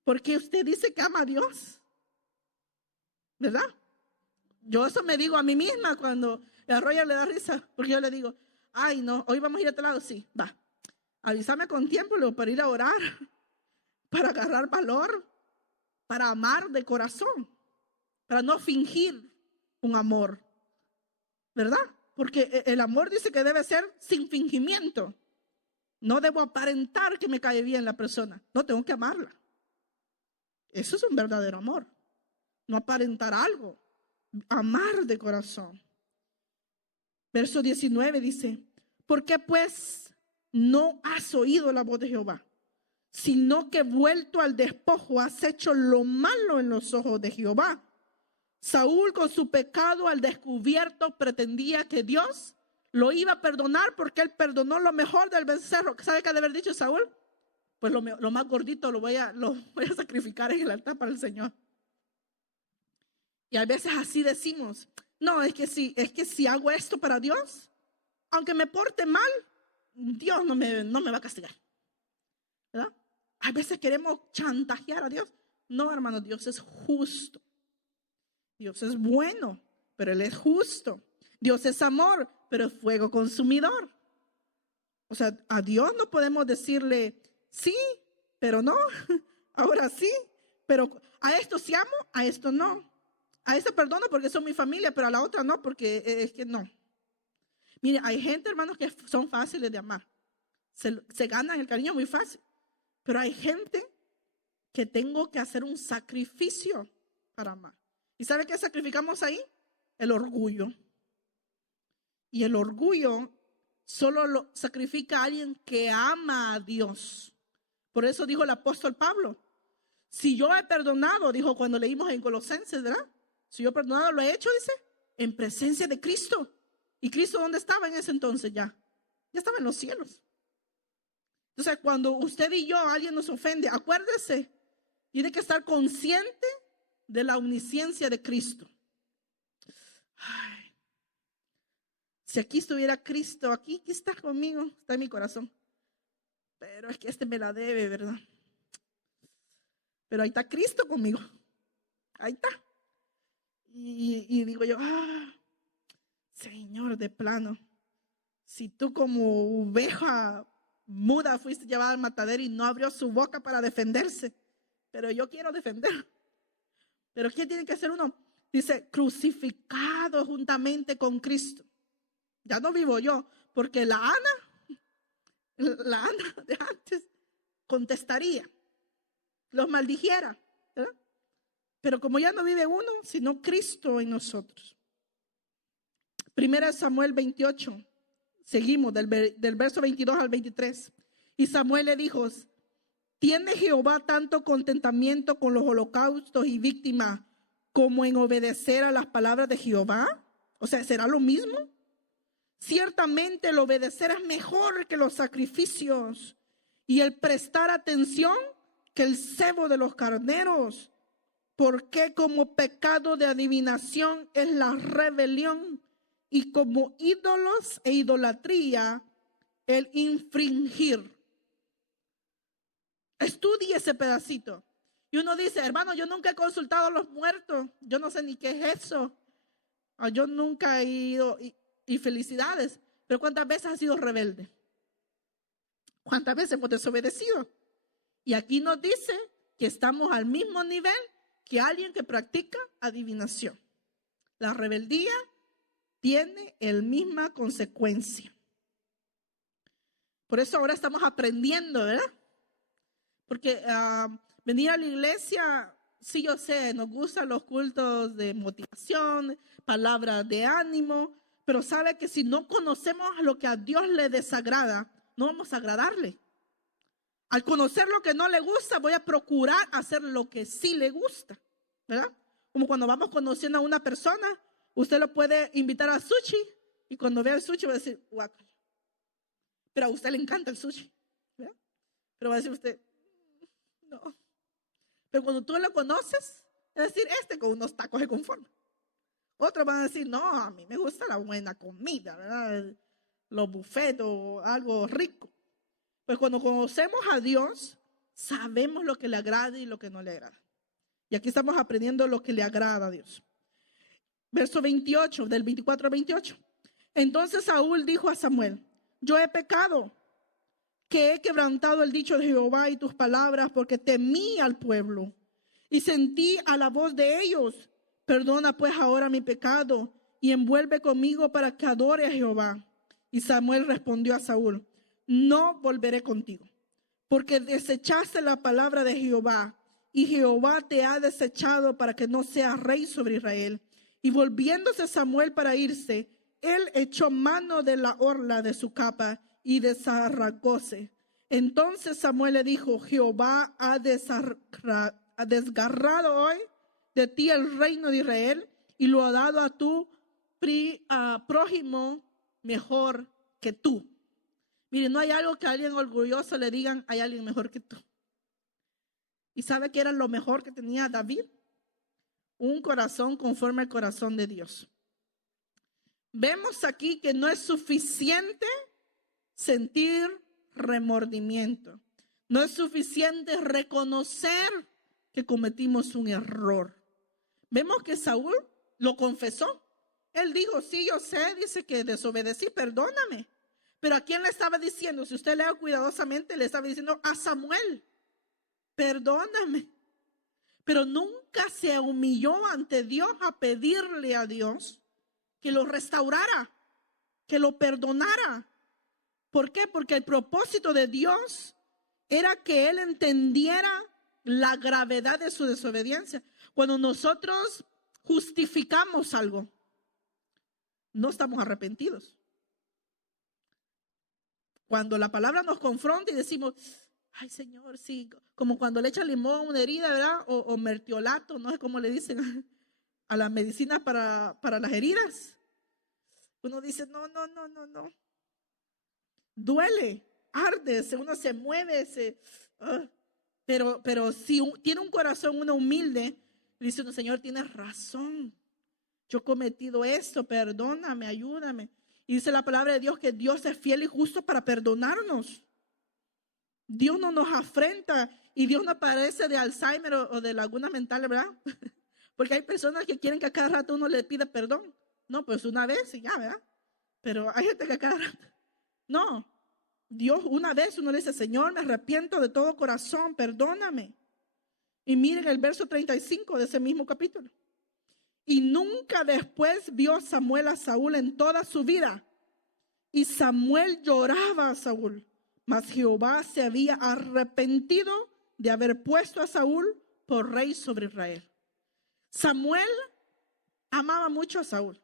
Porque usted dice que ama a Dios, ¿verdad? Yo eso me digo a mí misma cuando a Roger le da risa, porque yo le digo, ay no, hoy vamos a ir a este lado, sí, va. Avísame con tiempo para ir a orar, para agarrar valor, para amar de corazón, para no fingir un amor, ¿verdad? Porque el amor dice que debe ser sin fingimiento. No debo aparentar que me cae bien la persona, no tengo que amarla. Eso es un verdadero amor, no aparentar algo, amar de corazón. Verso 19 dice, ¿por qué pues no has oído la voz de Jehová? Sino que vuelto al despojo has hecho lo malo en los ojos de Jehová. Saúl con su pecado al descubierto pretendía que Dios lo iba a perdonar porque él perdonó lo mejor del becerro. ¿Sabe qué ha de haber dicho Saúl? Pues lo más gordito lo voy a sacrificar en el altar para el Señor. Y a veces así decimos, No, es que si hago esto para Dios, aunque me porte mal, Dios no me va a castigar, ¿verdad? A veces queremos chantajear a Dios. No, hermano, Dios es justo. Dios es bueno, pero Él es justo. Dios es amor, pero es fuego consumidor. O sea, a Dios no podemos decirle sí, pero no. Ahora sí, pero a esto sí amo, a esto no. A esta perdono porque son mi familia, pero a la otra no, porque es que no. Mire, hay gente, hermanos, que son fáciles de amar. Se ganan el cariño muy fácil. Pero hay gente que tengo que hacer un sacrificio para amar. ¿Y sabe qué sacrificamos ahí? El orgullo. Y el orgullo solo lo sacrifica a alguien que ama a Dios. Por eso dijo el apóstol Pablo, si yo he perdonado, dijo cuando leímos en Colosenses, ¿verdad? Si yo he perdonado, lo he hecho, dice, en presencia de Cristo. ¿Y Cristo dónde estaba en ese entonces ya? Ya estaba en los cielos. Entonces, cuando usted y yo, alguien nos ofende, acuérdese, tiene que estar consciente de la omnisciencia de Cristo. Ay, si aquí estuviera Cristo, aquí está conmigo, está en mi corazón. Pero es que este me la debe, ¿verdad? Pero ahí está Cristo conmigo. Ahí está. Y digo yo, Señor, de plano, si tú como oveja muda fuiste llevada al matadero y no abrió su boca para defenderse, pero yo quiero defender. Pero ¿qué tiene que hacer uno? Dice, crucificado juntamente con Cristo. Ya no vivo yo, porque la Ana de antes contestaría, los maldijera, ¿verdad? Pero como ya no vive uno, sino Cristo en nosotros. Primera Samuel 28, seguimos del verso 22 al 23. Y Samuel le dijo, ¿tiene Jehová tanto contentamiento con los holocaustos y víctimas como en obedecer a las palabras de Jehová? O sea, ¿será lo mismo? Ciertamente el obedecer es mejor que los sacrificios y el prestar atención que el cebo de los carneros. Porque como pecado de adivinación es la rebelión y como ídolos e idolatría el infringir. Estudie ese pedacito. Y uno dice, hermano, yo nunca he consultado a los muertos. Yo no sé ni qué es eso. Yo nunca he ido, y felicidades. Pero ¿cuántas veces has sido rebelde? ¿Cuántas veces hemos desobedecido? Y aquí nos dice que estamos al mismo nivel que alguien que practica adivinación. La rebeldía tiene la misma consecuencia. Por eso ahora estamos aprendiendo, ¿verdad? Porque venir a la iglesia, sí, yo sé, nos gustan los cultos de motivación, palabras de ánimo, pero sabe que si no conocemos lo que a Dios le desagrada, no vamos a agradarle. Al conocer lo que no le gusta, voy a procurar hacer lo que sí le gusta, ¿verdad? Como cuando vamos conociendo a una persona, usted lo puede invitar a sushi y cuando vea el sushi va a decir, guácala. Pero a usted le encanta el sushi, ¿verdad? Pero va a decir usted, no. Pero cuando tú lo conoces, es decir, con unos tacos se conforma. Otros van a decir, no, a mí me gusta la buena comida, ¿verdad? Los buffets o algo rico. Pues cuando conocemos a Dios, sabemos lo que le agrada y lo que no le agrada. Y aquí estamos aprendiendo lo que le agrada a Dios. Verso 28, del 24 al 28. Entonces Saúl dijo a Samuel, yo he pecado, que he quebrantado el dicho de Jehová y tus palabras, porque temí al pueblo y sentí a la voz de ellos. Perdona pues ahora mi pecado y envuelve conmigo para que adore a Jehová. Y Samuel respondió a Saúl, no volveré contigo, porque desechaste la palabra de Jehová y Jehová te ha desechado para que no seas rey sobre Israel. Y volviéndose Samuel para irse, él echó mano de la orla de su capa y desarragóse. Entonces Samuel le dijo, Jehová ha desgarrado hoy de ti el reino de Israel y lo ha dado a tu prójimo mejor que tú. Mire, no hay algo que a alguien orgulloso le digan, hay alguien mejor que tú. ¿Y sabe qué era lo mejor que tenía David? Un corazón conforme al corazón de Dios. Vemos aquí que no es suficiente sentir remordimiento. No es suficiente reconocer que cometimos un error. Vemos que Saúl lo confesó. Él dijo, sí, yo sé, dice que desobedecí, perdóname. Pero ¿a quién le estaba diciendo? Si usted lea cuidadosamente, le estaba diciendo a Samuel, perdóname. Pero nunca se humilló ante Dios a pedirle a Dios que lo restaurara, que lo perdonara. ¿Por qué? Porque el propósito de Dios era que él entendiera la gravedad de su desobediencia. Cuando nosotros justificamos algo, no estamos arrepentidos. Cuando la palabra nos confronta y decimos, ay Señor, sí, como cuando le echan limón a una herida, ¿verdad? O mertiolato, no sé cómo le dicen a la medicina para las heridas. Uno dice, no. Duele, arde, uno se mueve, pero si tiene un corazón uno humilde, dice uno, Señor, tienes razón. Yo he cometido esto, perdóname, ayúdame. Y dice la palabra de Dios que Dios es fiel y justo para perdonarnos. Dios no nos afrenta y Dios no padece de Alzheimer o de laguna mental, ¿verdad? Porque hay personas que quieren que a cada rato uno le pida perdón. No, pues una vez y ya, ¿verdad? Pero hay gente que a cada rato. No, Dios una vez uno le dice, Señor, me arrepiento de todo corazón, perdóname. Y miren el verso 35 de ese mismo capítulo. Y nunca después vio Samuel a Saúl en toda su vida. Y Samuel lloraba a Saúl, mas Jehová se había arrepentido de haber puesto a Saúl por rey sobre Israel. Samuel amaba mucho a Saúl.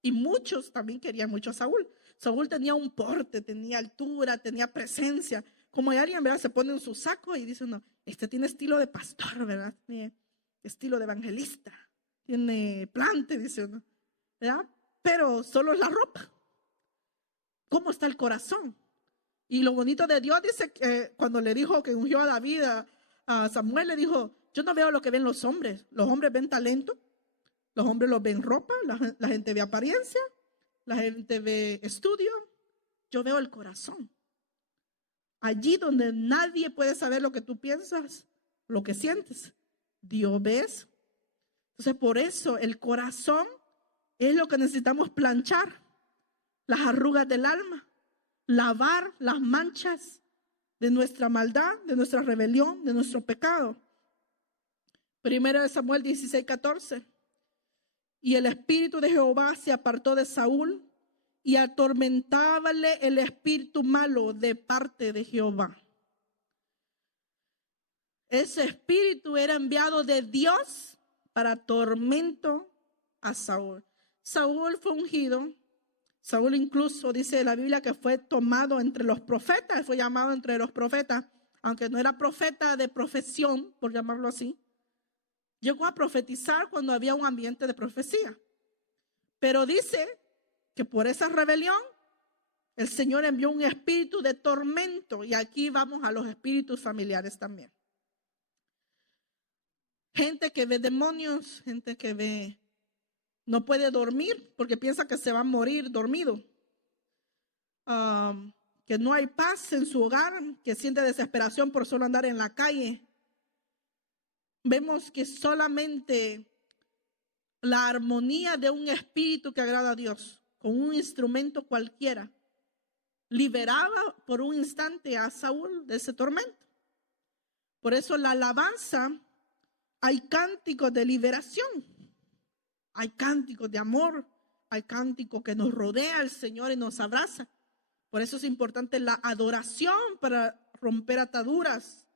Y muchos también querían mucho a Saúl. Saúl tenía un porte, tenía altura, tenía presencia. Como hay alguien, ¿verdad? Se pone en su saco y dice, no, este tiene estilo de pastor, ¿verdad? Tiene estilo de evangelista. Tiene plante, dice uno, ¿verdad? Pero solo es la ropa. ¿Cómo está el corazón? Y lo bonito de Dios dice que cuando le dijo que ungió a David, a Samuel, le dijo, yo no veo lo que ven los hombres. Los hombres ven talento, los hombres los ven ropa, la gente ve apariencia, la gente ve estudio. Yo veo el corazón. Allí donde nadie puede saber lo que tú piensas, lo que sientes, Dios ves. Entonces, por eso el corazón es lo que necesitamos planchar, las arrugas del alma, lavar las manchas de nuestra maldad, de nuestra rebelión, de nuestro pecado. Primera de Samuel 16:14. Y el espíritu de Jehová se apartó de Saúl y atormentábale el espíritu malo de parte de Jehová. Ese espíritu era enviado de Dios para tormento a Saúl. Saúl fue ungido. Saúl incluso dice la Biblia que fue tomado entre los profetas, fue llamado entre los profetas, aunque no era profeta de profesión, por llamarlo así. Llegó a profetizar cuando había un ambiente de profecía. Pero dice que por esa rebelión, el Señor envió un espíritu de tormento. Y aquí vamos a los espíritus familiares también. Gente que ve demonios, gente que no puede dormir porque piensa que se va a morir dormido. Que no hay paz en su hogar, que siente desesperación por solo andar en la calle. Vemos que solamente la armonía de un espíritu que agrada a Dios, con un instrumento cualquiera, liberaba por un instante a Saúl de ese tormento. Por eso la alabanza, hay cánticos de liberación, hay cánticos de amor, hay cánticos que nos rodea el Señor y nos abraza. Por eso es importante la adoración para romper ataduras,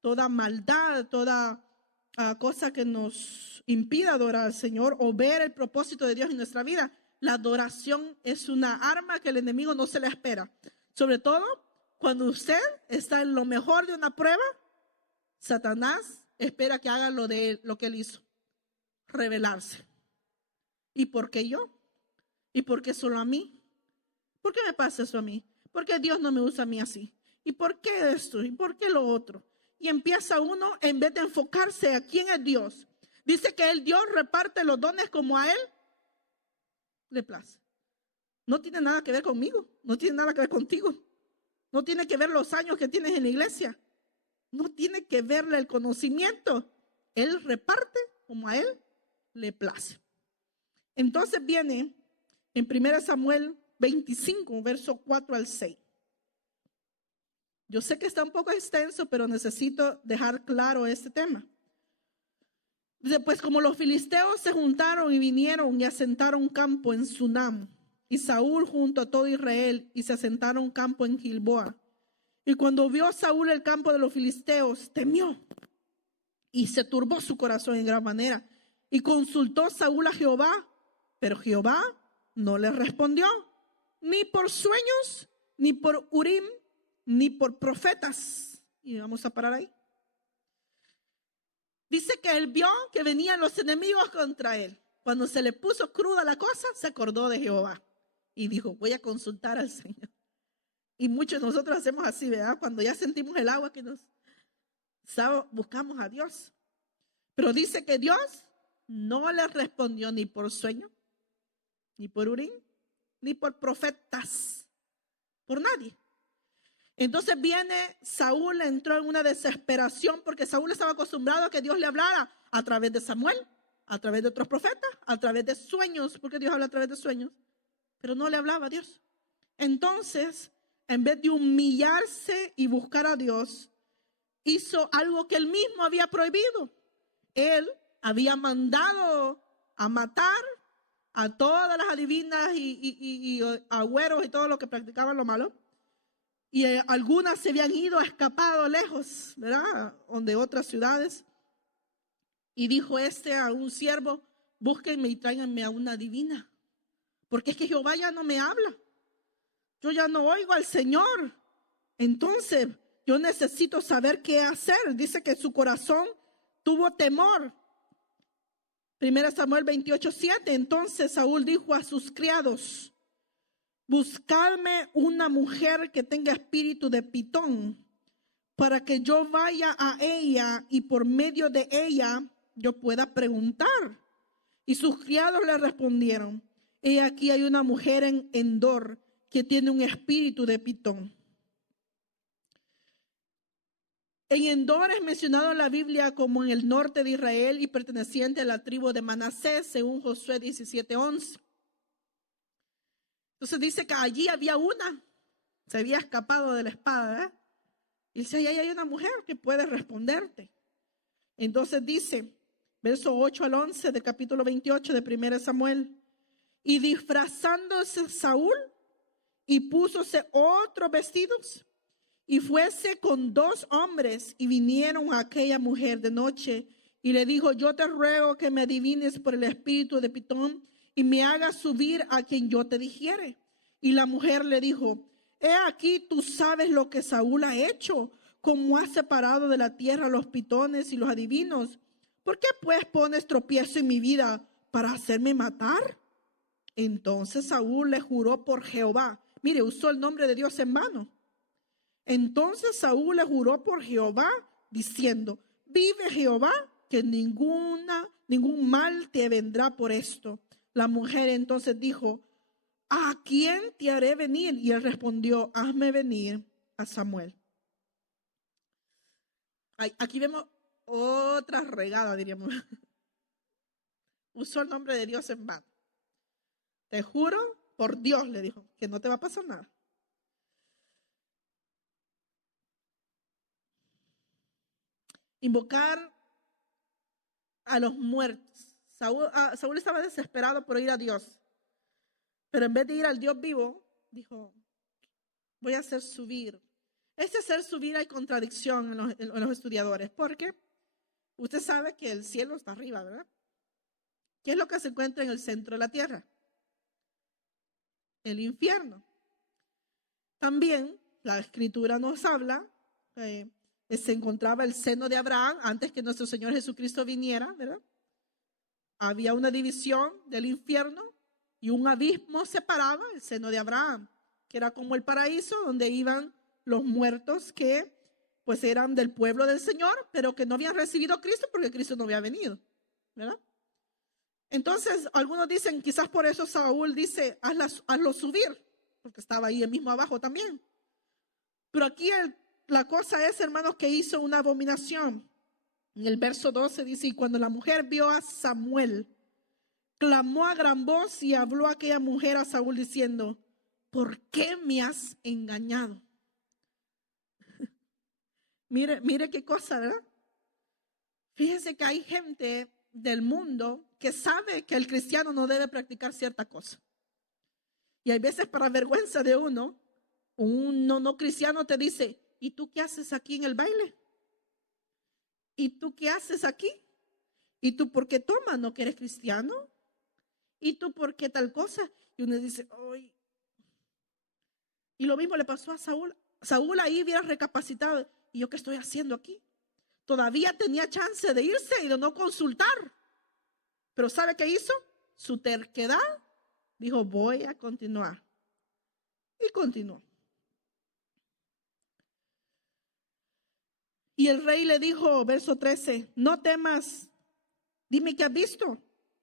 toda maldad, toda cosa que nos impida adorar al Señor o ver el propósito de Dios en nuestra vida. La adoración es una arma que el enemigo no se le espera. Sobre todo cuando usted está en lo mejor de una prueba, Satanás espera que haga lo que él hizo, rebelarse. ¿Y por qué yo? ¿Y por qué solo a mí? ¿Por qué me pasa eso a mí? ¿Por qué Dios no me usa a mí así? ¿Y por qué esto? ¿Y por qué lo otro? Y empieza uno, en vez de enfocarse a quién es Dios. Dice que el Dios reparte los dones como a él le place. no tiene nada que ver conmigo, no tiene nada que ver contigo, no tiene que ver los años que tienes en la iglesia, no tiene que ver el conocimiento. Él reparte como a él le place. Entonces viene en 1 Samuel 25, verso 4 al 6. Yo sé que está un poco extenso, pero necesito dejar claro este tema. Dice, pues como los filisteos se juntaron y vinieron y asentaron campo en Sunam, y Saúl junto a todo Israel, y se asentaron campo en Gilboa. Y cuando vio Saúl el campo de los filisteos, temió, y se turbó su corazón en gran manera. Y consultó Saúl a Jehová, pero Jehová no le respondió, ni por sueños, ni por Urim, ni por profetas. Y vamos a parar ahí. Dice que él vio que venían los enemigos contra él. Cuando se le puso cruda la cosa, se acordó de Jehová y dijo, voy a consultar al Señor. Y muchos de nosotros hacemos así, ¿verdad? Cuando ya sentimos el agua que nos buscamos a Dios. Pero dice que Dios no le respondió ni por sueño, ni por Urim, ni por profetas, por nadie. Entonces viene Saúl, entró en una desesperación porque Saúl estaba acostumbrado a que Dios le hablara a través de Samuel, a través de otros profetas, a través de sueños, porque Dios habla a través de sueños, pero no le hablaba a Dios. Entonces, en vez de humillarse y buscar a Dios, hizo algo que él mismo había prohibido. Él había mandado a matar a todas las adivinas y agüeros y todo lo que practicaban lo malo. Y algunas se habían ido, escapado lejos, ¿verdad? Donde otras ciudades. Y dijo a un siervo, búsquenme y tráiganme a una adivina. Porque es que Jehová ya no me habla. Yo ya no oigo al Señor. Entonces, yo necesito saber qué hacer. Dice que su corazón tuvo temor. 1 Samuel 28:7. Entonces Saúl dijo a sus criados, buscadme una mujer que tenga espíritu de Pitón, para que yo vaya a ella y por medio de ella yo pueda preguntar. Y sus criados le respondieron, he aquí hay una mujer en Endor que tiene un espíritu de Pitón. En Endor es mencionado en la Biblia como en el norte de Israel y perteneciente a la tribu de Manasés, según Josué 17:11. Entonces dice que allí había una, se había escapado de la espada, ¿eh? Y dice, ahí hay una mujer que puede responderte. Entonces dice, verso 8 al 11 del capítulo 28 de 1 Samuel, y disfrazándose Saúl y púsose otros vestidos y fuese con 2 hombres y vinieron a aquella mujer de noche y le dijo, yo te ruego que me adivines por el espíritu de Pitón y me hagas subir a quien yo te dijere. Y la mujer le dijo, he aquí tú sabes lo que Saúl ha hecho, cómo ha separado de la tierra los pitones y los adivinos. ¿Por qué pues pones tropiezo en mi vida para hacerme matar? Entonces Saúl le juró por Jehová. Mire, usó el nombre de Dios en vano. Entonces Saúl le juró por Jehová, diciendo, vive Jehová, que ningún mal te vendrá por esto. La mujer entonces dijo, ¿a quién te haré venir? Y él respondió, hazme venir a Samuel. Aquí vemos otra regada, diríamos. Usó el nombre de Dios en vano. Te juro por Dios, le dijo, que no te va a pasar nada. Invocar a los muertos. Saúl estaba desesperado por ir a Dios. Pero en vez de ir al Dios vivo, dijo, voy a hacer subir. Este hacer subir hay contradicción en los estudiadores, porque usted sabe que el cielo está arriba, ¿verdad? ¿Qué es lo que se encuentra en el centro de la tierra? El infierno. También la escritura nos habla que se encontraba el seno de Abraham antes que nuestro Señor Jesucristo viniera, ¿verdad? Había una división del infierno y un abismo separaba el seno de Abraham, que era como el paraíso donde iban los muertos que pues eran del pueblo del Señor, pero que no habían recibido a Cristo porque Cristo no había venido, ¿verdad? Entonces, algunos dicen, quizás por eso Saúl dice, hazlo subir, porque estaba ahí el mismo abajo también. Pero aquí la cosa es, hermanos, que hizo una abominación. En el verso 12 dice, y cuando la mujer vio a Samuel, clamó a gran voz y habló aquella mujer a Saúl diciendo, ¿por qué me has engañado? Mire qué cosa, ¿verdad? Fíjense que hay gente del mundo que sabe que el cristiano no debe practicar cierta cosa. Y hay veces, para vergüenza de uno, un no cristiano te dice, ¿y tú qué haces aquí en el baile? ¿Y tú qué haces aquí? ¿Y tú por qué tomas? ¿No que eres cristiano? ¿Y tú por qué tal cosa? Y uno dice, ¡ay! Y lo mismo le pasó a Saúl. Saúl ahí hubiera recapacitado, ¿y yo qué estoy haciendo aquí? Todavía tenía chance de irse y de no consultar. Pero ¿sabe qué hizo? Su terquedad dijo, voy a continuar. Y continuó. Y el rey le dijo, verso 13, no temas, dime qué has visto.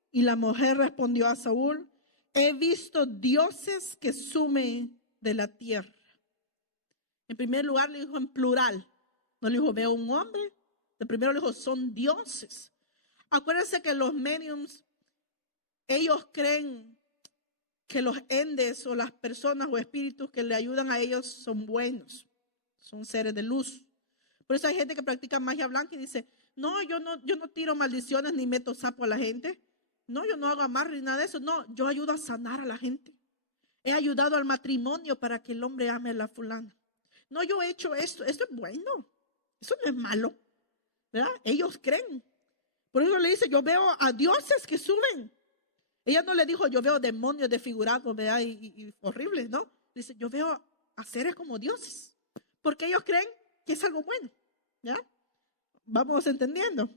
Y la mujer respondió a Saúl, he visto dioses que sumen de la tierra. En primer lugar le dijo en plural, no le dijo veo un hombre, de primero le dijo son dioses. Acuérdense que los mediums, ellos creen que los endes o las personas o espíritus que le ayudan a ellos son buenos, son seres de luz. Por eso hay gente que practica magia blanca y dice, no, yo no tiro maldiciones ni meto sapo a la gente. No, yo no hago amarre ni nada de eso. No, yo ayudo a sanar a la gente. He ayudado al matrimonio para que el hombre ame a la fulana. No, yo he hecho esto. Esto es bueno. Eso no es malo, ¿verdad? Ellos creen. Por eso le dice, yo veo a dioses que suben. Ella no le dijo, yo veo demonios desfigurados, ¿verdad? Y horribles, ¿no? Dice, yo veo a seres como dioses. Porque ellos creen que es algo bueno, ¿ya? Vamos entendiendo.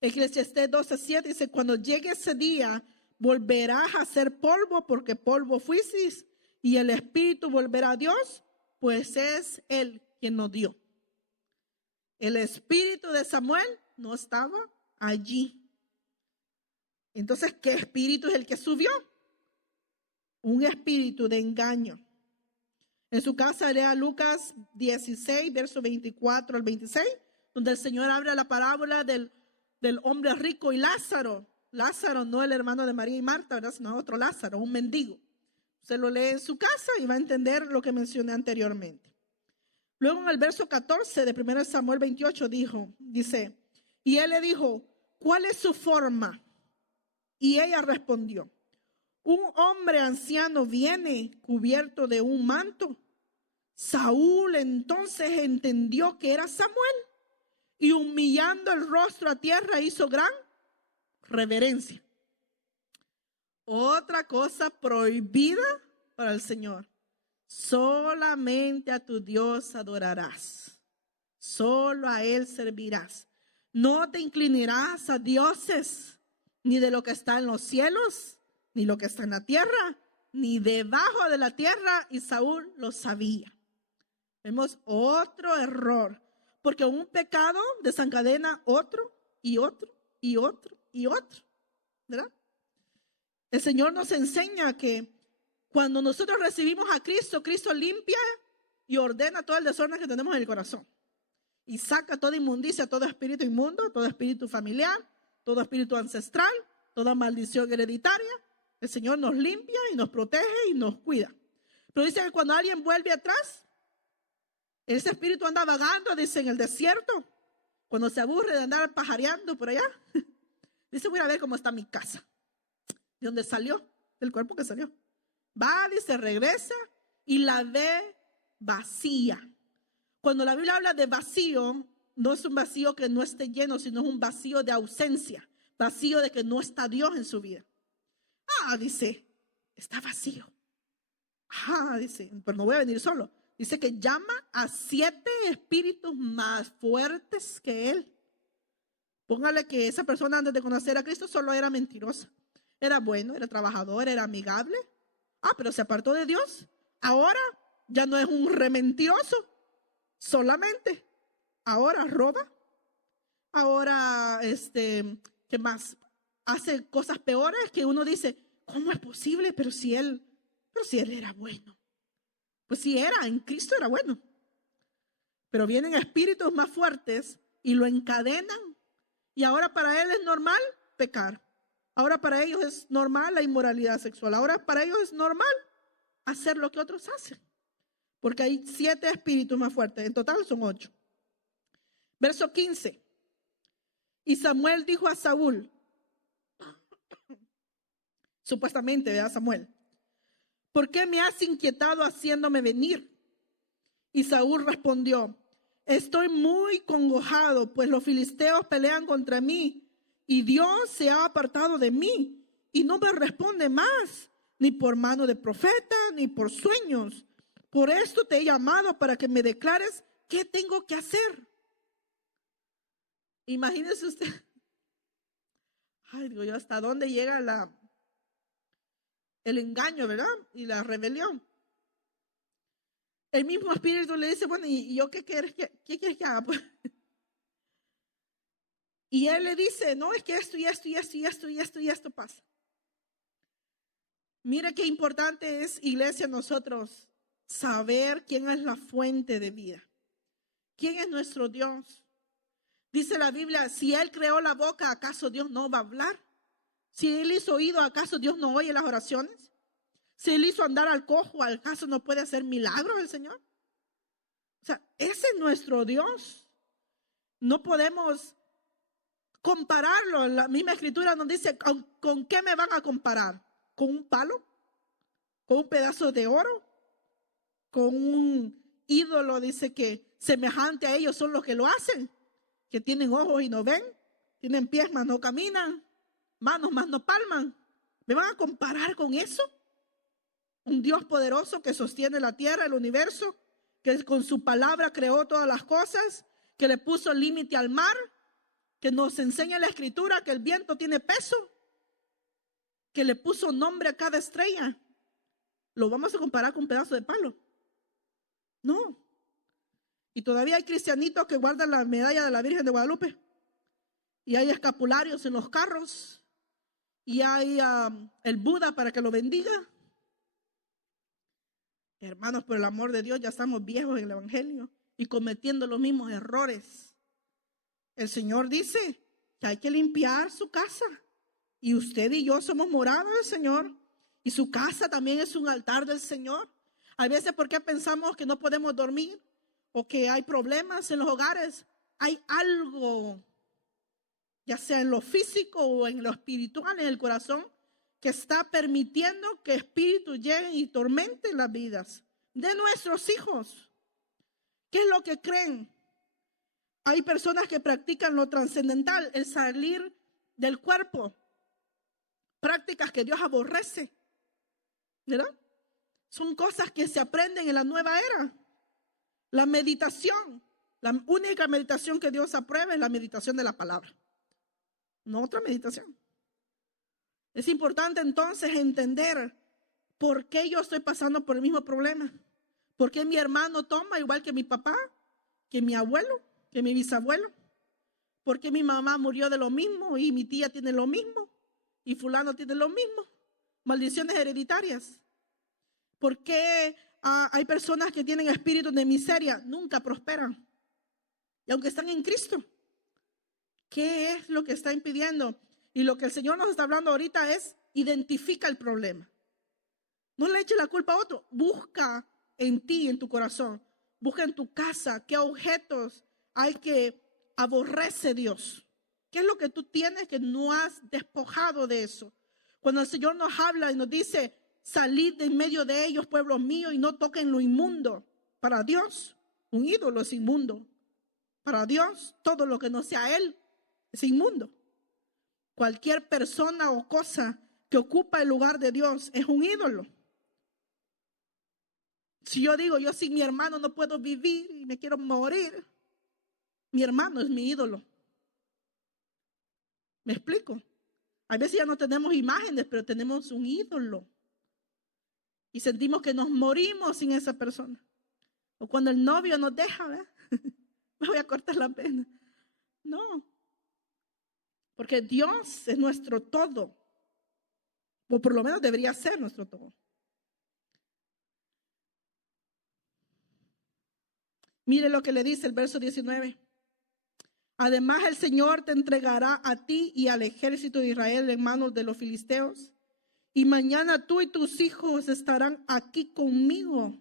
Eclesiastés 12:7 dice, cuando llegue ese día, volverás a ser polvo, porque polvo fuisteis, y el espíritu volverá a Dios, pues es Él quien nos dio. El espíritu de Samuel no estaba allí. Entonces, ¿qué espíritu es el que subió? Un espíritu de engaño. En su casa lea Lucas 16, verso 24 al 26, donde el Señor habla la parábola del hombre rico y Lázaro. Lázaro no el hermano de María y Marta, ¿verdad? Sino otro Lázaro, un mendigo. Se lo lee en su casa y va a entender lo que mencioné anteriormente. Luego en el verso 14 de 1 Samuel 28 dice, y él le dijo, ¿cuál es su forma? Y ella respondió, un hombre anciano viene cubierto de un manto. Saúl entonces entendió que era Samuel y humillando el rostro a tierra hizo gran reverencia. Otra cosa prohibida para el Señor. Solamente a tu Dios adorarás. Solo a Él servirás. No te inclinarás a dioses, ni de lo que está en los cielos, ni lo que está en la tierra, ni debajo de la tierra. Y Saúl lo sabía. Vemos otro error. Porque un pecado desencadena otro y otro y otro y otro. ¿Verdad? El Señor nos enseña que cuando nosotros recibimos a Cristo, Cristo limpia y ordena todo el desorden que tenemos en el corazón. Y saca toda inmundicia, todo espíritu inmundo, todo espíritu familiar, todo espíritu ancestral, toda maldición hereditaria. El Señor nos limpia y nos protege y nos cuida. Pero dice que cuando alguien vuelve atrás, ese espíritu anda vagando, dice, en el desierto. Cuando se aburre de andar pajareando por allá, dice, voy a ver cómo está mi casa. ¿De dónde salió? Del cuerpo que salió. Va, dice, regresa y la ve vacía. Cuando la Biblia habla de vacío, no es un vacío que no esté lleno, sino es un vacío de ausencia. Vacío de que no está Dios en su vida. Dice, está vacío. Dice, pero no voy a venir solo. Dice que llama a 7 espíritus más fuertes que él. Póngale que esa persona antes de conocer a Cristo solo era mentirosa. Era bueno, era trabajador, era amigable. Pero se apartó de Dios. Ahora ya no es un rementiroso. Solamente. Ahora roba. Ahora ¿qué más? Hace cosas peores que uno dice, ¿cómo es posible? Pero si él era bueno. Pues si era, en Cristo era bueno. Pero vienen espíritus más fuertes y lo encadenan. Y ahora para él es normal pecar. Ahora para ellos es normal la inmoralidad sexual. Ahora para ellos es normal hacer lo que otros hacen. Porque hay 7 espíritus más fuertes. En total son 8. Verso 15. Y Samuel dijo a Saúl, supuestamente, ¿verdad, Samuel? ¿Por qué me has inquietado haciéndome venir? Y Saúl respondió, estoy muy congojado, pues los filisteos pelean contra mí y Dios se ha apartado de mí y no me responde más, ni por mano de profeta, ni por sueños. Por esto te he llamado para que me declares qué tengo que hacer. Imagínese usted. Ay, digo yo, ¿hasta dónde llega el engaño, verdad? Y la rebelión. El mismo espíritu le dice, bueno, ¿y yo qué quieres que haga? Pues, y él le dice, no, es que esto y esto y esto y esto y esto y esto pasa. Mire qué importante es, iglesia, nosotros saber quién es la fuente de vida. ¿Quién es nuestro Dios? Dice la Biblia, si Él creó la boca, ¿acaso Dios no va a hablar? Si Él hizo oído, ¿acaso Dios no oye las oraciones? Si Él hizo andar al cojo, ¿acaso no puede hacer milagros el Señor? O sea, ese es nuestro Dios. No podemos compararlo. La misma escritura nos dice, ¿con qué me van a comparar? ¿Con un palo? ¿Con un pedazo de oro? ¿Con un ídolo? Dice que semejante a ellos son los que lo hacen, que tienen ojos y no ven, tienen pies mas no caminan, manos mas no palman. ¿Me van a comparar con eso? Un Dios poderoso que sostiene la tierra, el universo, que con su palabra creó todas las cosas, que le puso límite al mar, que nos enseña la escritura que el viento tiene peso, que le puso nombre a cada estrella. ¿Lo vamos a comparar con un pedazo de palo? No. Y todavía hay cristianitos que guardan la medalla de la Virgen de Guadalupe. Y hay escapularios en los carros. Y hay el Buda para que lo bendiga. Hermanos, por el amor de Dios, ya estamos viejos en el Evangelio y cometiendo los mismos errores. El Señor dice que hay que limpiar su casa. Y usted y yo somos morada del Señor. Y su casa también es un altar del Señor. A veces, ¿por qué pensamos que no podemos dormir? O que hay problemas en los hogares. Hay algo, ya sea en lo físico o en lo espiritual, en el corazón, que está permitiendo que espíritus lleguen y tormenten las vidas de nuestros hijos. ¿Qué es lo que creen? Hay personas que practican lo trascendental, el salir del cuerpo. Prácticas que Dios aborrece, ¿verdad? Son cosas que se aprenden en la nueva era. La meditación, la única meditación que Dios aprueba es la meditación de la palabra, no otra meditación. Es importante entonces entender por qué yo estoy pasando por el mismo problema. ¿Por qué mi hermano toma igual que mi papá, que mi abuelo, que mi bisabuelo? ¿Por qué mi mamá murió de lo mismo y mi tía tiene lo mismo y fulano tiene lo mismo? Maldiciones hereditarias. ¿Por qué hay personas que tienen espíritus de miseria? Nunca prosperan. Y aunque están en Cristo, ¿qué es lo que está impidiendo? Y lo que el Señor nos está hablando ahorita es, identifica el problema. No le eches la culpa a otro. Busca en ti, en tu corazón. Busca en tu casa qué objetos hay que aborrece Dios. ¿Qué es lo que tú tienes que no has despojado de eso? Cuando el Señor nos habla y nos dice, salid de en medio de ellos, pueblos míos, y no toquen lo inmundo. Para Dios, un ídolo es inmundo. Para Dios, todo lo que no sea Él es inmundo. Cualquier persona o cosa que ocupa el lugar de Dios es un ídolo. Si yo digo, yo sin mi hermano no puedo vivir y me quiero morir, mi hermano es mi ídolo. ¿Me explico? A veces ya no tenemos imágenes, pero tenemos un ídolo. Y sentimos que nos morimos sin esa persona. O cuando el novio nos deja, ¿verdad? Me voy a cortar la pena. No. Porque Dios es nuestro todo. O por lo menos debería ser nuestro todo. Mire lo que le dice el verso 19. Además, el Señor te entregará a ti y al ejército de Israel en manos de los filisteos. Y mañana tú y tus hijos estarán aquí conmigo.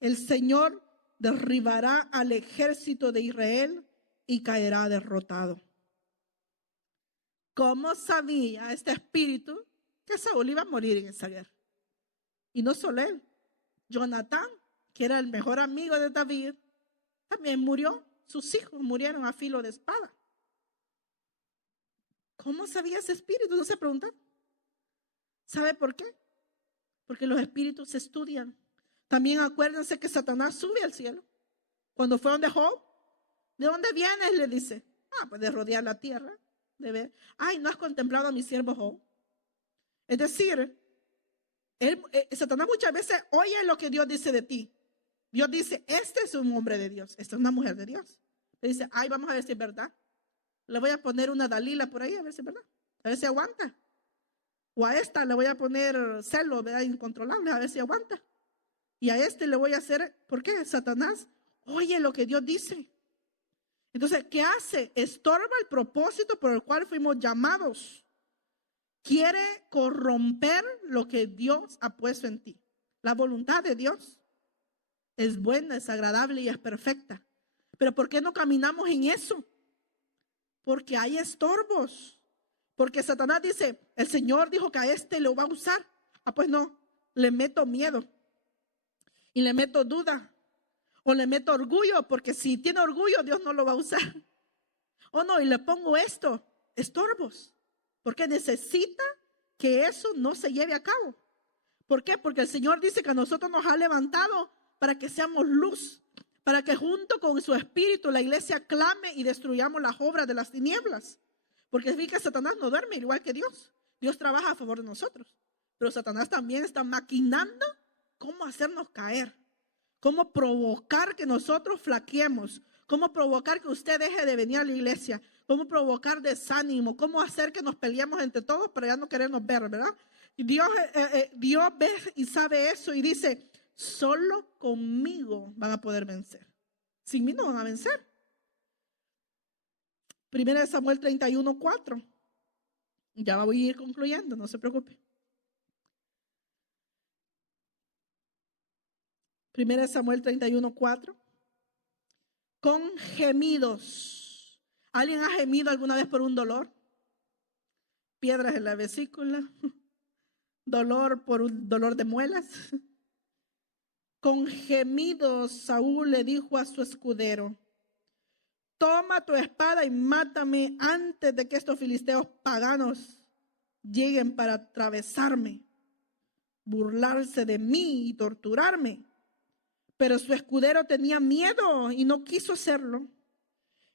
El Señor derribará al ejército de Israel y caerá derrotado. ¿Cómo sabía este espíritu que Saúl iba a morir en esa guerra? Y no solo él, Jonatán, que era el mejor amigo de David, también murió. Sus hijos murieron a filo de espada. ¿Cómo sabía ese espíritu? No se pregunta. ¿Sabe por qué? Porque los espíritus se estudian. También acuérdense que Satanás sube al cielo. Cuando fue donde Job, ¿de dónde vienes? Le dice. Pues de rodear la tierra, de ver. Ay, ¿no has contemplado a mi siervo Job? Es decir, Satanás muchas veces oye lo que Dios dice de ti. Dios dice, este es un hombre de Dios, esta es una mujer de Dios. Le dice, ay, vamos a ver si es verdad. Le voy a poner una Dalila por ahí, a ver si es verdad. A ver si aguanta. O a esta le voy a poner celo, ¿verdad? Incontrolable, a ver si aguanta. Y a este le voy a hacer, ¿por qué? Satanás oye lo que Dios dice. Entonces, ¿qué hace? Estorba el propósito por el cual fuimos llamados. Quiere corromper lo que Dios ha puesto en ti. La voluntad de Dios es buena, es agradable y es perfecta. Pero ¿por qué no caminamos en eso? Porque hay estorbos. Porque Satanás dice, el Señor dijo que a este lo va a usar. Pues no, le meto miedo. Y le meto duda. O le meto orgullo, porque si tiene orgullo, Dios no lo va a usar. O no, y le pongo esto, estorbos. Porque necesita que eso no se lleve a cabo. ¿Por qué? Porque el Señor dice que a nosotros nos ha levantado para que seamos luz, para que junto con su espíritu la iglesia clame y destruyamos las obras de las tinieblas. Porque es que Satanás no duerme igual que Dios. Dios trabaja a favor de nosotros. Pero Satanás también está maquinando cómo hacernos caer, cómo provocar que nosotros flaqueemos, cómo provocar que usted deje de venir a la iglesia, cómo provocar desánimo, cómo hacer que nos peleemos entre todos para ya no querernos ver, ¿verdad? Y Dios ve y sabe eso y dice, solo conmigo van a poder vencer. Sin mí no van a vencer. 1 Samuel 31:4. Ya voy a ir concluyendo, no se preocupe. 1 Samuel 31:4. Con gemidos. ¿Alguien ha gemido alguna vez por un dolor? Piedras en la vesícula. Dolor por un dolor de muelas. Con gemidos Saúl le dijo a su escudero, toma tu espada y mátame antes de que estos filisteos paganos lleguen para atravesarme, burlarse de mí y torturarme. Pero su escudero tenía miedo y no quiso hacerlo.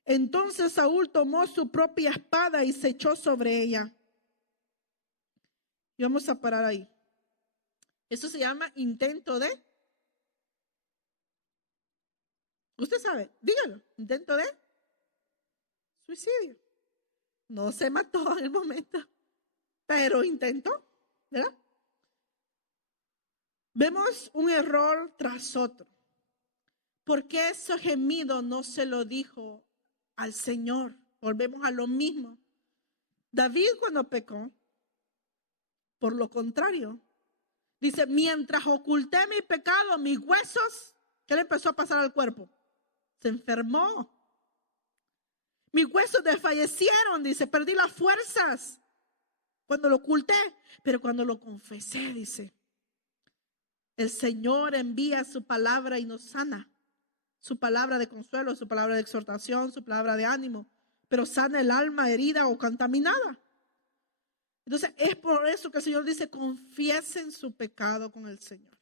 Entonces Saúl tomó su propia espada y se echó sobre ella. Y vamos a parar ahí. Eso se llama intento de... Usted sabe, dígalo, intento de suicidio. No se mató en el momento, pero intentó, ¿verdad? Vemos un error tras otro. ¿Por qué ese gemido no se lo dijo al Señor? Volvemos a lo mismo. David cuando pecó, por lo contrario, dice, mientras oculté mi pecado, mis huesos, ¿qué le empezó a pasar al cuerpo? Se enfermó. Mis huesos desfallecieron, dice, perdí las fuerzas cuando lo oculté, pero cuando lo confesé, dice, el Señor envía su palabra y nos sana. Su palabra de consuelo, su palabra de exhortación, su palabra de ánimo, pero sana el alma herida o contaminada. Entonces es por eso que el Señor dice, confiesen su pecado con el Señor.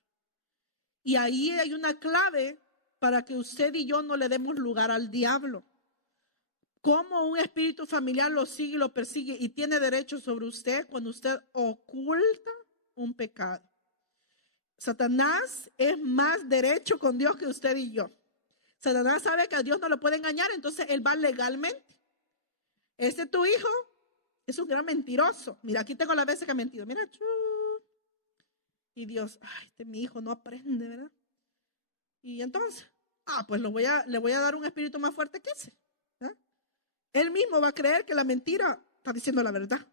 Y ahí hay una clave para que usted y yo no le demos lugar al diablo. Cómo un espíritu familiar lo sigue y lo persigue y tiene derecho sobre usted cuando usted oculta un pecado. Satanás es más derecho con Dios que usted y yo. Satanás sabe que a Dios no lo puede engañar, entonces él va legalmente. Este es tu hijo, Es un gran mentiroso. Mira, aquí tengo las veces que ha mentido. Mira, y Dios, ay, este mi hijo no aprende, ¿verdad? Y entonces, pues le voy a dar un espíritu más fuerte que ese. ¿verdad? Él mismo va a creer que la mentira está diciendo la verdad.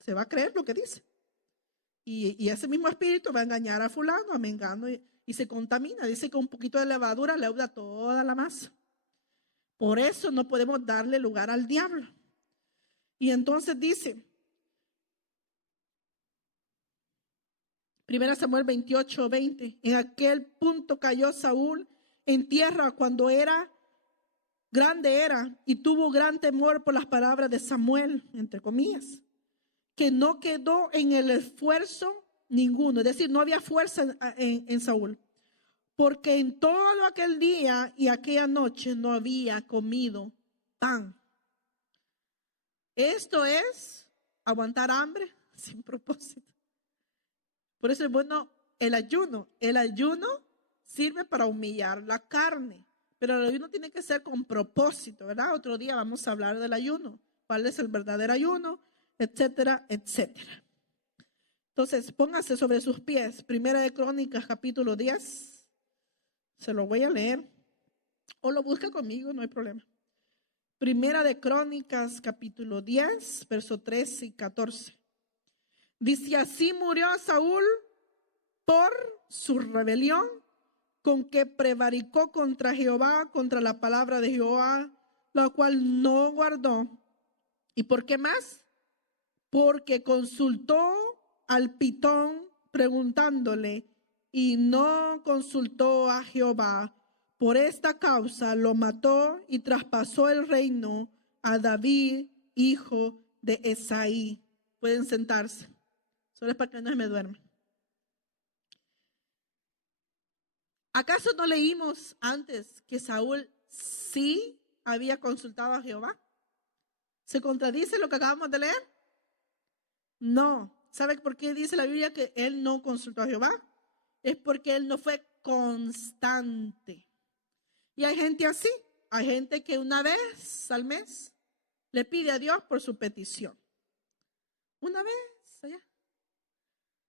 Se va a creer lo que dice. Y ese mismo espíritu va a engañar a fulano, a mengano, y se contamina. Dice que un poquito de levadura leuda toda la masa. Por eso no podemos darle lugar al diablo. Y entonces dice, 1 Samuel 28:20, en aquel punto cayó Saúl en tierra cuando grande era, y tuvo gran temor por las palabras de Samuel, entre comillas, que no quedó en el esfuerzo ninguno, es decir, no había fuerza en Saúl, porque en todo aquel día y aquella noche no había comido pan. Esto es aguantar hambre sin propósito. Por eso es bueno el ayuno. El ayuno sirve para humillar la carne, pero el ayuno tiene que ser con propósito, ¿verdad? Otro día vamos a hablar del ayuno, cuál es el verdadero ayuno, etcétera, etcétera. Entonces, póngase sobre sus pies. Primera de Crónicas, capítulo 10. Se lo voy a leer. O lo busca conmigo, no hay problema. Primera de Crónicas, capítulo 10, verso 13 y 14. Dice, así murió Saúl por su rebelión, con que prevaricó contra Jehová, contra la palabra de Jehová, la cual no guardó. ¿Y por qué más? Porque consultó al pitón preguntándole y no consultó a Jehová. Por esta causa lo mató y traspasó el reino a David, hijo de Esaí. Pueden sentarse. Solo es para que no se me duerma. ¿Acaso no leímos antes que Saúl sí había consultado a Jehová? ¿Se contradice lo que acabamos de leer? No. ¿Sabe por qué dice la Biblia que él no consultó a Jehová? Es porque él no fue constante. Y hay gente así. Hay gente que una vez al mes le pide a Dios por su petición. Una vez allá.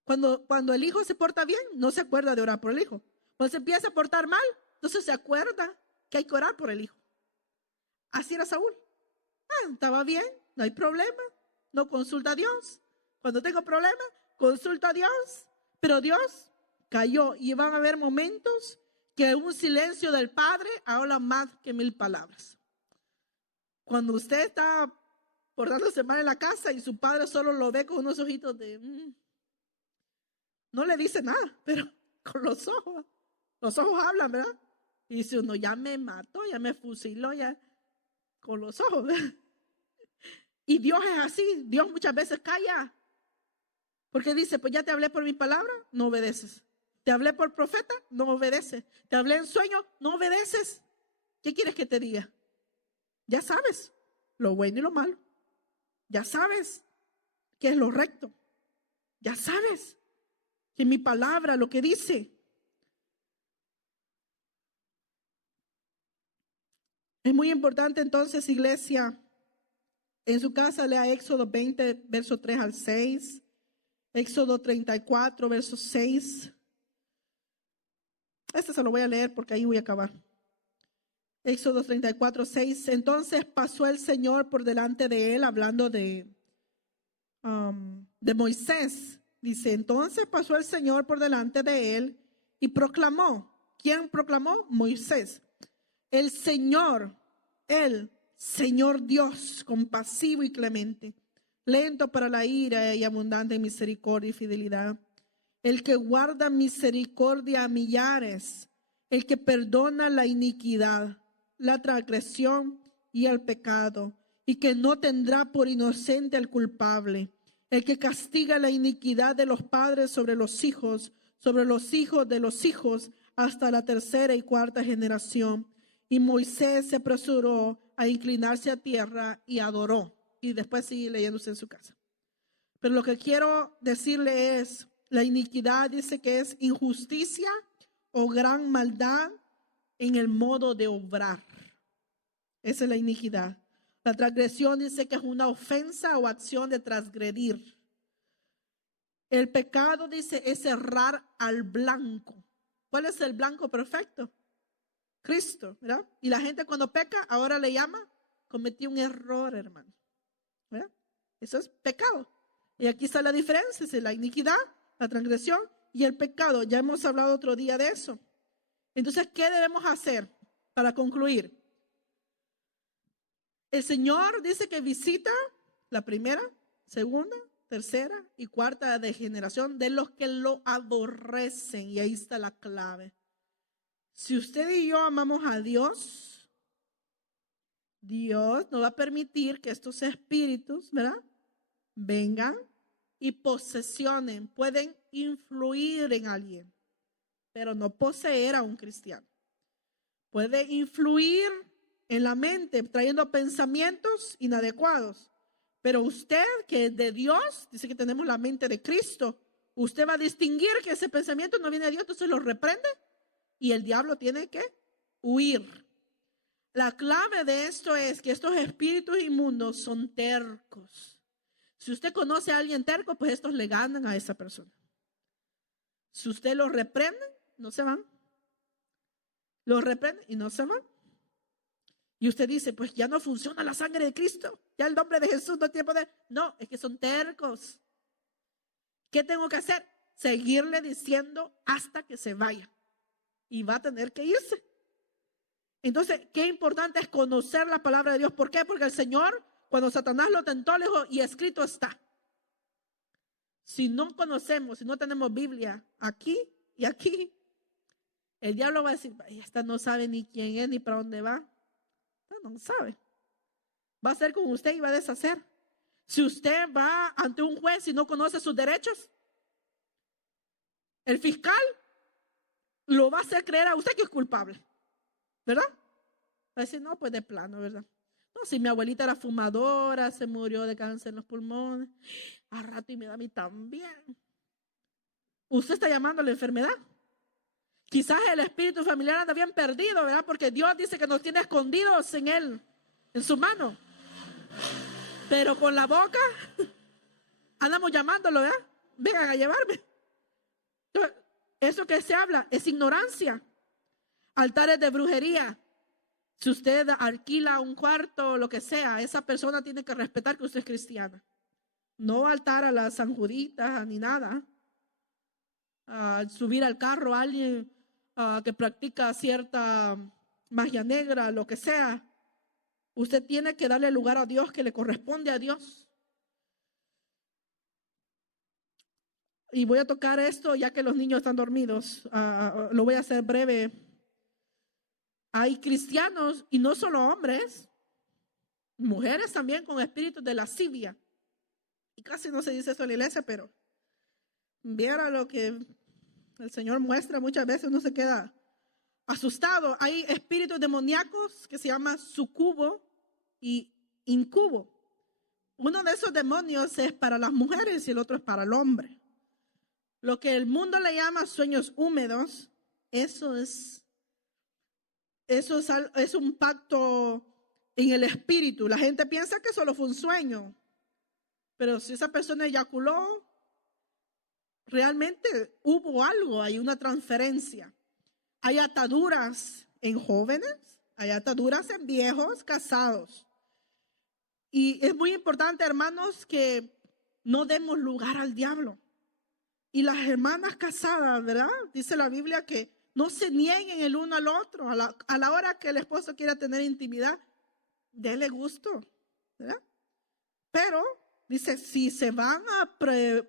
Cuando el hijo se porta bien, no se acuerda de orar por el hijo. Cuando se empieza a portar mal, entonces se acuerda que hay que orar por el hijo. Así era Saúl. Estaba bien, no hay problema, no consulta a Dios. Cuando tengo problema, consulto a Dios. Pero Dios cayó y van a haber momentos que un silencio del Padre habla más que 1000 palabras. Cuando usted está portándose mal en la casa y su padre solo lo ve con unos ojitos de... No le dice nada, pero con los ojos hablan, ¿verdad? Y dice uno, ya me mató, ya me fusiló, ya con los ojos, ¿verdad? Y Dios es así, Dios muchas veces calla. Porque dice, pues ya te hablé por mi palabra, no obedeces. Te hablé por profeta, no obedeces. Te hablé en sueño, no obedeces. ¿Qué quieres que te diga? Ya sabes lo bueno y lo malo. Ya sabes qué es lo recto. Ya sabes que mi palabra lo que dice. Es muy importante entonces, iglesia, en su casa lea Éxodo 20, verso 3 al 6, Éxodo 34, verso 6. Este se lo voy a leer porque ahí voy a acabar. Éxodo 34, 6. Entonces pasó el Señor por delante de él, hablando de Moisés. Dice, entonces pasó el Señor por delante de él y proclamó. ¿Quién proclamó? Moisés. El Señor Dios, compasivo y clemente, lento para la ira y abundante en misericordia y fidelidad, el que guarda misericordia a millares, el que perdona la iniquidad, la transgresión y el pecado, y que no tendrá por inocente al culpable, el que castiga la iniquidad de los padres sobre los hijos de los hijos, hasta la tercera y cuarta generación. Y Moisés se apresuró a inclinarse a tierra y adoró. Y después sigue leyéndose en su casa. Pero lo que quiero decirle es, la iniquidad dice que es injusticia o gran maldad en el modo de obrar. Esa es la iniquidad. La transgresión dice que es una ofensa o acción de transgredir. El pecado, dice, es errar al blanco. ¿Cuál es el blanco perfecto? Cristo, ¿verdad? Y la gente cuando peca, ahora le llama, cometí un error, hermano, ¿verdad? Eso es pecado. Y aquí está la diferencia, es la iniquidad, la transgresión y el pecado. Ya hemos hablado otro día de eso. Entonces, ¿qué debemos hacer para concluir? El Señor dice que visita la primera, segunda, tercera y cuarta degeneración de los que lo aborrecen. Y ahí está la clave. Si usted y yo amamos a Dios, Dios no va a permitir que estos espíritus, ¿verdad?, vengan y posesionen. Pueden influir en alguien, pero no poseer a un cristiano. Puede influir en la mente, trayendo pensamientos inadecuados. Pero usted, que es de Dios, dice que tenemos la mente de Cristo, usted va a distinguir que ese pensamiento no viene de Dios, entonces lo reprende y el diablo tiene que huir. La clave de esto es que estos espíritus inmundos son tercos. Si usted conoce a alguien terco, pues estos le ganan a esa persona. Si usted los reprende, no se van. Los reprende y no se van. Y usted dice, pues ya no funciona la sangre de Cristo. Ya el nombre de Jesús no tiene poder. No, es que son tercos. ¿Qué tengo que hacer? Seguirle diciendo hasta que se vaya. Y va a tener que irse. Entonces, qué importante es conocer la palabra de Dios. ¿Por qué? Porque el Señor, cuando Satanás lo tentó, le dijo, y escrito está. Si no conocemos, si no tenemos Biblia aquí y aquí, el diablo va a decir, esta no sabe ni quién es ni para dónde va. No sabe. Va a hacer con usted y va a deshacer. Si usted va ante un juez y no conoce sus derechos, el fiscal lo va a hacer creer a usted que es culpable, ¿verdad? Va a decir, no, pues de plano, ¿verdad? No, si mi abuelita era fumadora, se murió de cáncer en los pulmones, a rato y me da a mí también. Usted está llamando a la enfermedad. Quizás el espíritu familiar anda bien perdido, ¿verdad? Porque Dios dice que nos tiene escondidos en él, en su mano. Pero con la boca andamos llamándolo, ¿verdad? Vengan a llevarme. Eso que se habla es ignorancia. Altares de brujería. Si usted alquila un cuarto o lo que sea, esa persona tiene que respetar que usted es cristiana. No altar a las sanjuditas ni nada. Subir al carro a alguien que practica cierta magia negra, lo que sea. Usted tiene que darle lugar a Dios, que le corresponde a Dios. Y voy a tocar esto ya que los niños están dormidos. Lo voy a hacer breve. Hay cristianos, y no solo hombres, mujeres también con espíritus de lascivia. Y casi no se dice eso en la iglesia, pero viera lo que el Señor muestra, muchas veces uno se queda asustado. Hay espíritus demoníacos que se llaman sucubo y incubo. Uno de esos demonios es para las mujeres y el otro es para el hombre. Lo que el mundo le llama sueños húmedos, eso es un pacto en el espíritu. La gente piensa que solo fue un sueño, pero si esa persona eyaculó, realmente hubo algo, hay una transferencia. Hay ataduras en jóvenes, hay ataduras en viejos casados. Y es muy importante, hermanos, que no demos lugar al diablo. Y las hermanas casadas, ¿verdad? Dice la Biblia que no se nieguen el uno al otro. A la hora que el esposo quiera tener intimidad, déle gusto, ¿verdad? Pero dice, si se van a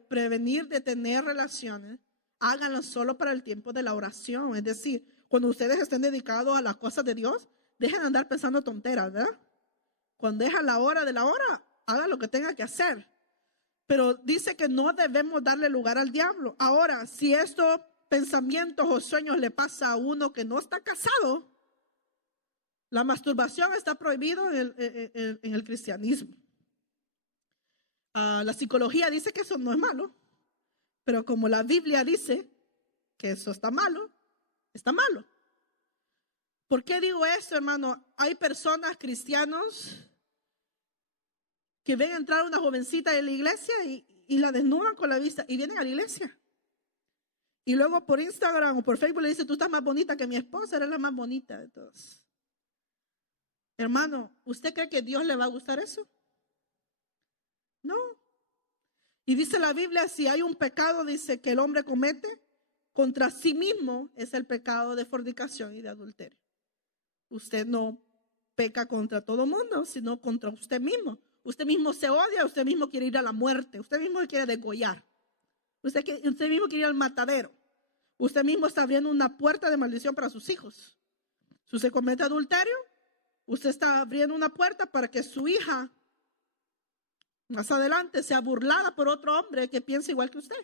prevenir de tener relaciones, háganlo solo para el tiempo de la oración. Es decir, cuando ustedes estén dedicados a las cosas de Dios, dejen de andar pensando tonteras, ¿verdad? Cuando deja la hora de la hora, haga lo que tenga que hacer. Pero dice que no debemos darle lugar al diablo. Ahora, si estos pensamientos o sueños le pasa a uno que no está casado, la masturbación está prohibido en el cristianismo. La psicología dice que eso no es malo, pero como la Biblia dice que eso está malo, está malo. ¿Por qué digo esto, hermano? Hay personas cristianos que ven entrar una jovencita de la iglesia y la desnudan con la vista y vienen a la iglesia. Y luego por Instagram o por Facebook le dicen, tú estás más bonita que mi esposa, eres la más bonita de todos. Hermano, ¿usted cree que Dios le va a gustar eso? No. Y dice la Biblia, si hay un pecado, dice, que el hombre comete contra sí mismo, es el pecado de fornicación y de adulterio. Usted no peca contra todo el mundo, sino contra usted mismo. Usted mismo se odia, usted mismo quiere ir a la muerte, usted mismo quiere degollar. Usted mismo quiere ir al matadero. Usted mismo está abriendo una puerta de maldición para sus hijos. Si usted comete adulterio, usted está abriendo una puerta para que su hija más adelante sea burlada por otro hombre que piensa igual que usted.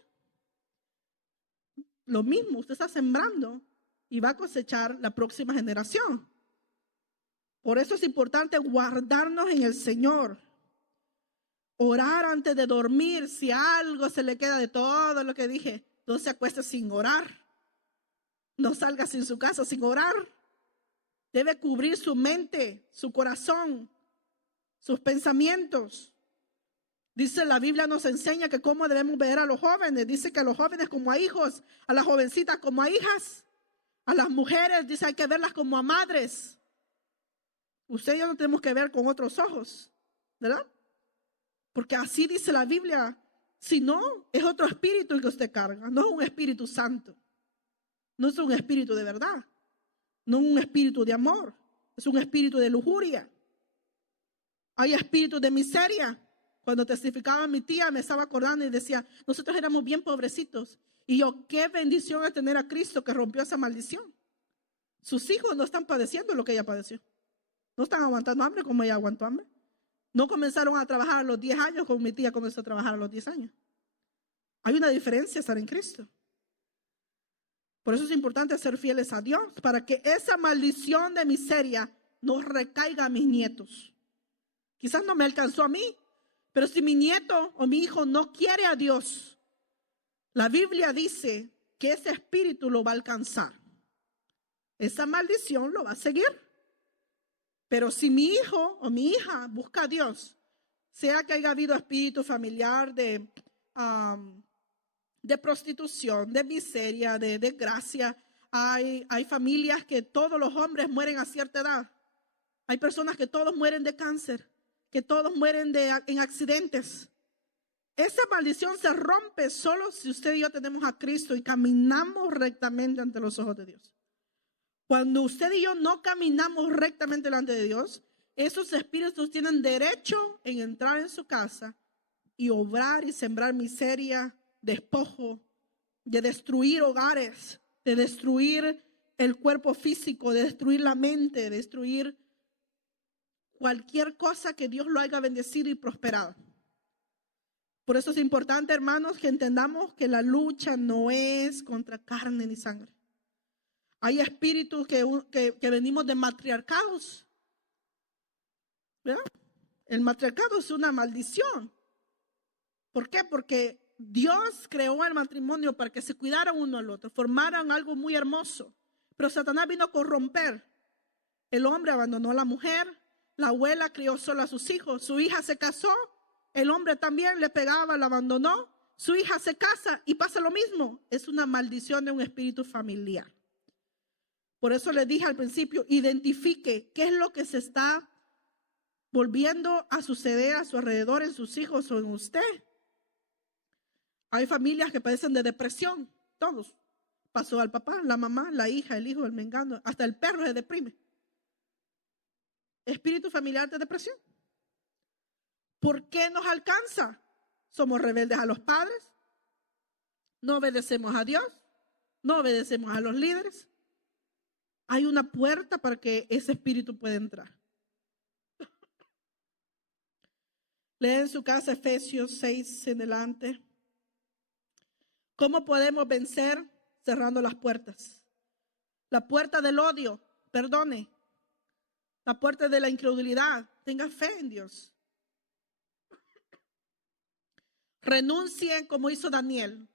Lo mismo, usted está sembrando y va a cosechar la próxima generación. Por eso es importante guardarnos en el Señor. Orar antes de dormir. Si algo se le queda de todo lo que dije, no se acueste sin orar. No salga sin su casa sin orar. Debe cubrir su mente, su corazón, sus pensamientos. Dice la Biblia, nos enseña que cómo debemos ver a los jóvenes. Dice que a los jóvenes como a hijos, a las jovencitas como a hijas, a las mujeres, dice, hay que verlas como a madres. Usted y yo no tenemos que ver con otros ojos, ¿verdad? Porque así dice la Biblia. Si no, es otro espíritu el que usted carga. No es un espíritu santo. No es un espíritu de verdad. No es un espíritu de amor. Es un espíritu de lujuria. Hay espíritus de miseria. Cuando testificaba mi tía, me estaba acordando y decía, nosotros éramos bien pobrecitos. Y yo, qué bendición es tener a Cristo que rompió esa maldición. Sus hijos no están padeciendo lo que ella padeció. No están aguantando hambre como ella aguantó hambre. No comenzaron a trabajar a los 10 años como mi tía comenzó a trabajar a los 10 años. Hay una diferencia estar en Cristo. Por eso es importante ser fieles a Dios, para que esa maldición de miseria no recaiga a mis nietos. Quizás no me alcanzó a mí, pero si mi nieto o mi hijo no quiere a Dios, la Biblia dice que ese espíritu lo va a alcanzar. Esa maldición lo va a seguir. Pero si mi hijo o mi hija busca a Dios, sea que haya habido espíritu familiar de prostitución, de miseria, de desgracia, hay familias que todos los hombres mueren a cierta edad. Hay personas que todos mueren de cáncer, que todos mueren en accidentes. Esa maldición se rompe solo si usted y yo tenemos a Cristo y caminamos rectamente ante los ojos de Dios. Cuando usted y yo no caminamos rectamente delante de Dios, esos espíritus tienen derecho en entrar en su casa y obrar y sembrar miseria, despojo, de destruir hogares, de destruir el cuerpo físico, de destruir la mente, de destruir cualquier cosa que Dios lo haya bendecido y prosperado. Por eso es importante, hermanos, que entendamos que la lucha no es contra carne ni sangre. Hay espíritus que venimos de matriarcados, ¿verdad? El matriarcado es una maldición. ¿Por qué? Porque Dios creó el matrimonio para que se cuidaran uno al otro, formaran algo muy hermoso. Pero Satanás vino a corromper. El hombre abandonó a la mujer, la abuela crió solo a sus hijos, su hija se casó, el hombre también le pegaba, la abandonó, su hija se casa y pasa lo mismo. Es una maldición de un espíritu familiar. Por eso les dije al principio, identifique qué es lo que se está volviendo a suceder a su alrededor, en sus hijos o en usted. Hay familias que padecen de depresión, todos. Pasó al papá, la mamá, la hija, el hijo, el mengano, hasta el perro se deprime. Espíritu familiar de depresión. ¿Por qué nos alcanza? Somos rebeldes a los padres, no obedecemos a Dios, no obedecemos a los líderes. Hay una puerta para que ese espíritu pueda entrar. Lee en su casa Efesios 6 en adelante. ¿Cómo podemos vencer? Cerrando las puertas. La puerta del odio, perdone. La puerta de la incredulidad, tenga fe en Dios. Renuncien como hizo Daniel,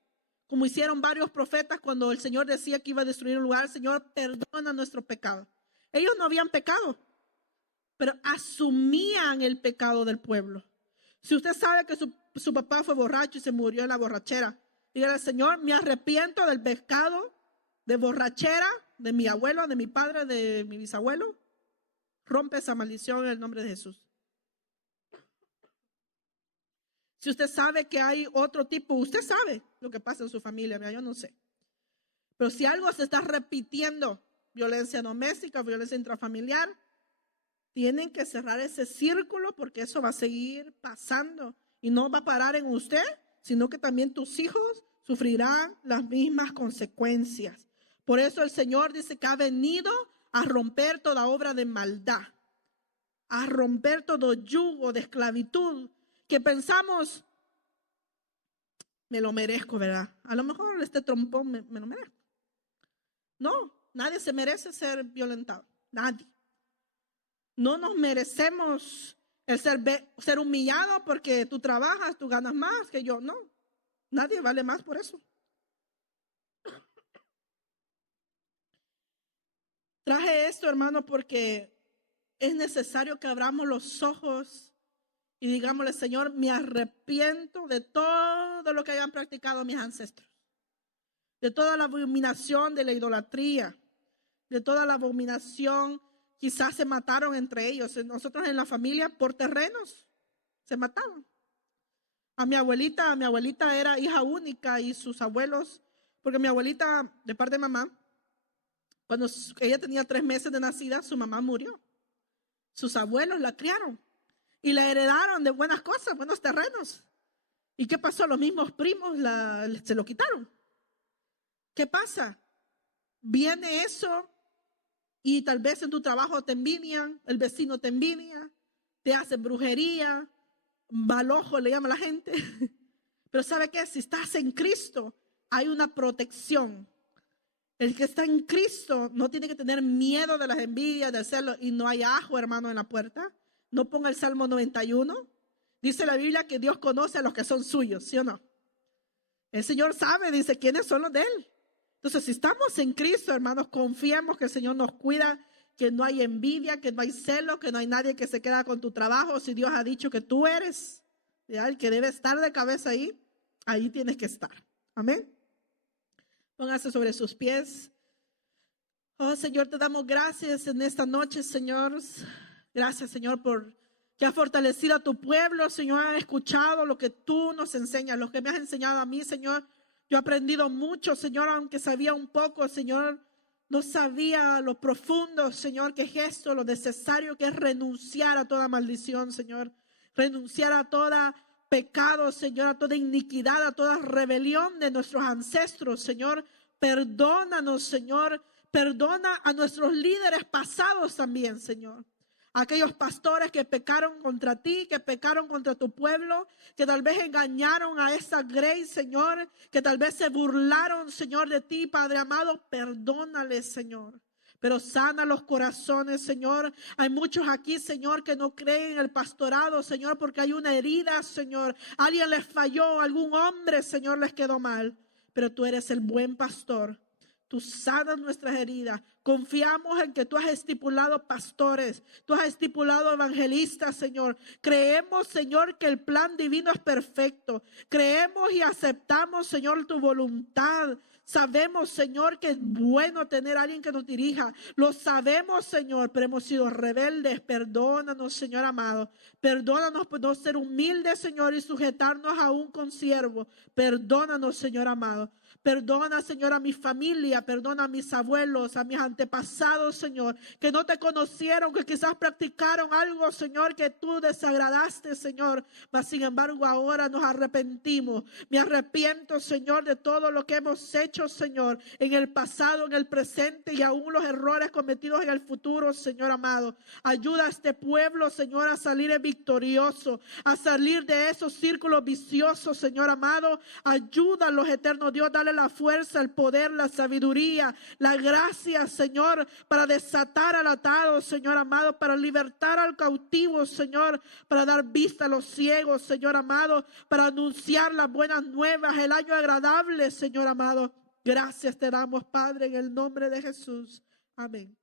como hicieron varios profetas cuando el Señor decía que iba a destruir un lugar. Señor, perdona nuestro pecado. Ellos no habían pecado, pero asumían el pecado del pueblo. Si usted sabe que su papá fue borracho y se murió en la borrachera, dígale, Señor, me arrepiento del pecado de borrachera de mi abuelo, de mi padre, de mi bisabuelo. Rompe esa maldición en el nombre de Jesús. Si usted sabe que hay otro tipo, usted sabe lo que pasa en su familia, mira, yo no sé. Pero si algo se está repitiendo, violencia doméstica, violencia intrafamiliar, tienen que cerrar ese círculo porque eso va a seguir pasando y no va a parar en usted, sino que también tus hijos sufrirán las mismas consecuencias. Por eso el Señor dice que ha venido a romper toda obra de maldad, a romper todo yugo de esclavitud, que pensamos, me lo merezco, ¿verdad? A lo mejor este trompón me lo merezco. No, nadie se merece ser violentado, nadie. No nos merecemos el ser humillado porque tú trabajas, tú ganas más que yo, no. Nadie vale más por eso. Traje esto, hermano, porque es necesario que abramos los ojos y digámosle, Señor, me arrepiento de todo lo que hayan practicado mis ancestros, de toda la abominación de la idolatría, de toda la abominación, quizás se mataron entre ellos. Nosotros en la familia por terrenos se mataban. A mi abuelita era hija única y sus abuelos, porque mi abuelita de parte de mamá, cuando ella tenía 3 meses de nacida, su mamá murió. Sus abuelos la criaron y la heredaron de buenas cosas, buenos terrenos. ¿Y qué pasó? Los mismos primos se lo quitaron. ¿Qué pasa? Viene eso y tal vez en tu trabajo te envidian, el vecino te envidia, te hacen brujería, mal ojo le llama la gente. Pero ¿sabe qué? Si estás en Cristo, hay una protección. El que está en Cristo no tiene que tener miedo de las envidias, del celo, y no hay ajo, hermano, en la puerta. No ponga el Salmo 91. Dice la Biblia que Dios conoce a los que son suyos, ¿sí o no? El Señor sabe, dice, quiénes son los de Él. Entonces, si estamos en Cristo, hermanos, confiemos que el Señor nos cuida, que no hay envidia, que no hay celo, que no hay nadie que se queda con tu trabajo. Si Dios ha dicho que tú eres, ¿ya?, el que debe estar de cabeza ahí tienes que estar. Amén. Póngase sobre sus pies. Oh, Señor, te damos gracias en esta noche, Señor. Gracias, Señor, por que has fortalecido a tu pueblo. Señor, han escuchado lo que tú nos enseñas, lo que me has enseñado a mí, Señor. Yo he aprendido mucho, Señor, aunque sabía un poco, Señor. No sabía lo profundo, Señor, que es esto, lo necesario que es renunciar a toda maldición, Señor. Renunciar a toda pecado, Señor, a toda iniquidad, a toda rebelión de nuestros ancestros, Señor. Perdónanos, Señor. Perdona a nuestros líderes pasados también, Señor. Aquellos pastores que pecaron contra ti, que pecaron contra tu pueblo, que tal vez engañaron a esa Grace, Señor, que tal vez se burlaron, Señor, de ti, Padre amado. Perdónales, Señor. Pero sana los corazones, Señor. Hay muchos aquí, Señor, que no creen en el pastorado, Señor, porque hay una herida, Señor. Alguien les falló, algún hombre, Señor, les quedó mal. Pero tú eres el buen pastor. Tú sanas nuestras heridas. Confiamos en que tú has estipulado pastores, tú has estipulado evangelistas, Señor. Creemos, Señor, que el plan divino es perfecto. Creemos y aceptamos, Señor, tu voluntad. Sabemos, Señor, que es bueno tener a alguien que nos dirija. Lo sabemos, Señor, pero hemos sido rebeldes. Perdónanos, Señor amado. Perdónanos por no ser humildes, Señor, y sujetarnos a un consiervo. Perdónanos, Señor amado. Perdona, Señor, a mi familia, perdona a mis abuelos, a mis antepasados, Señor, que no te conocieron, que quizás practicaron algo, Señor, que tú desagradaste, Señor, mas sin embargo ahora nos arrepentimos. Me arrepiento, Señor, de todo lo que hemos hecho, Señor, en el pasado, en el presente y aún los errores cometidos en el futuro, Señor amado. Ayuda a este pueblo, Señor, a salir victorioso, a salir de esos círculos viciosos, Señor amado. Ayúdalos, eterno Dios, dale la fuerza, el poder, la sabiduría, la gracia, Señor, para desatar al atado, Señor amado, para libertar al cautivo, Señor, para dar vista a los ciegos, Señor amado, para anunciar las buenas nuevas, el año agradable, Señor amado. Gracias te damos, Padre, en el nombre de Jesús. Amén.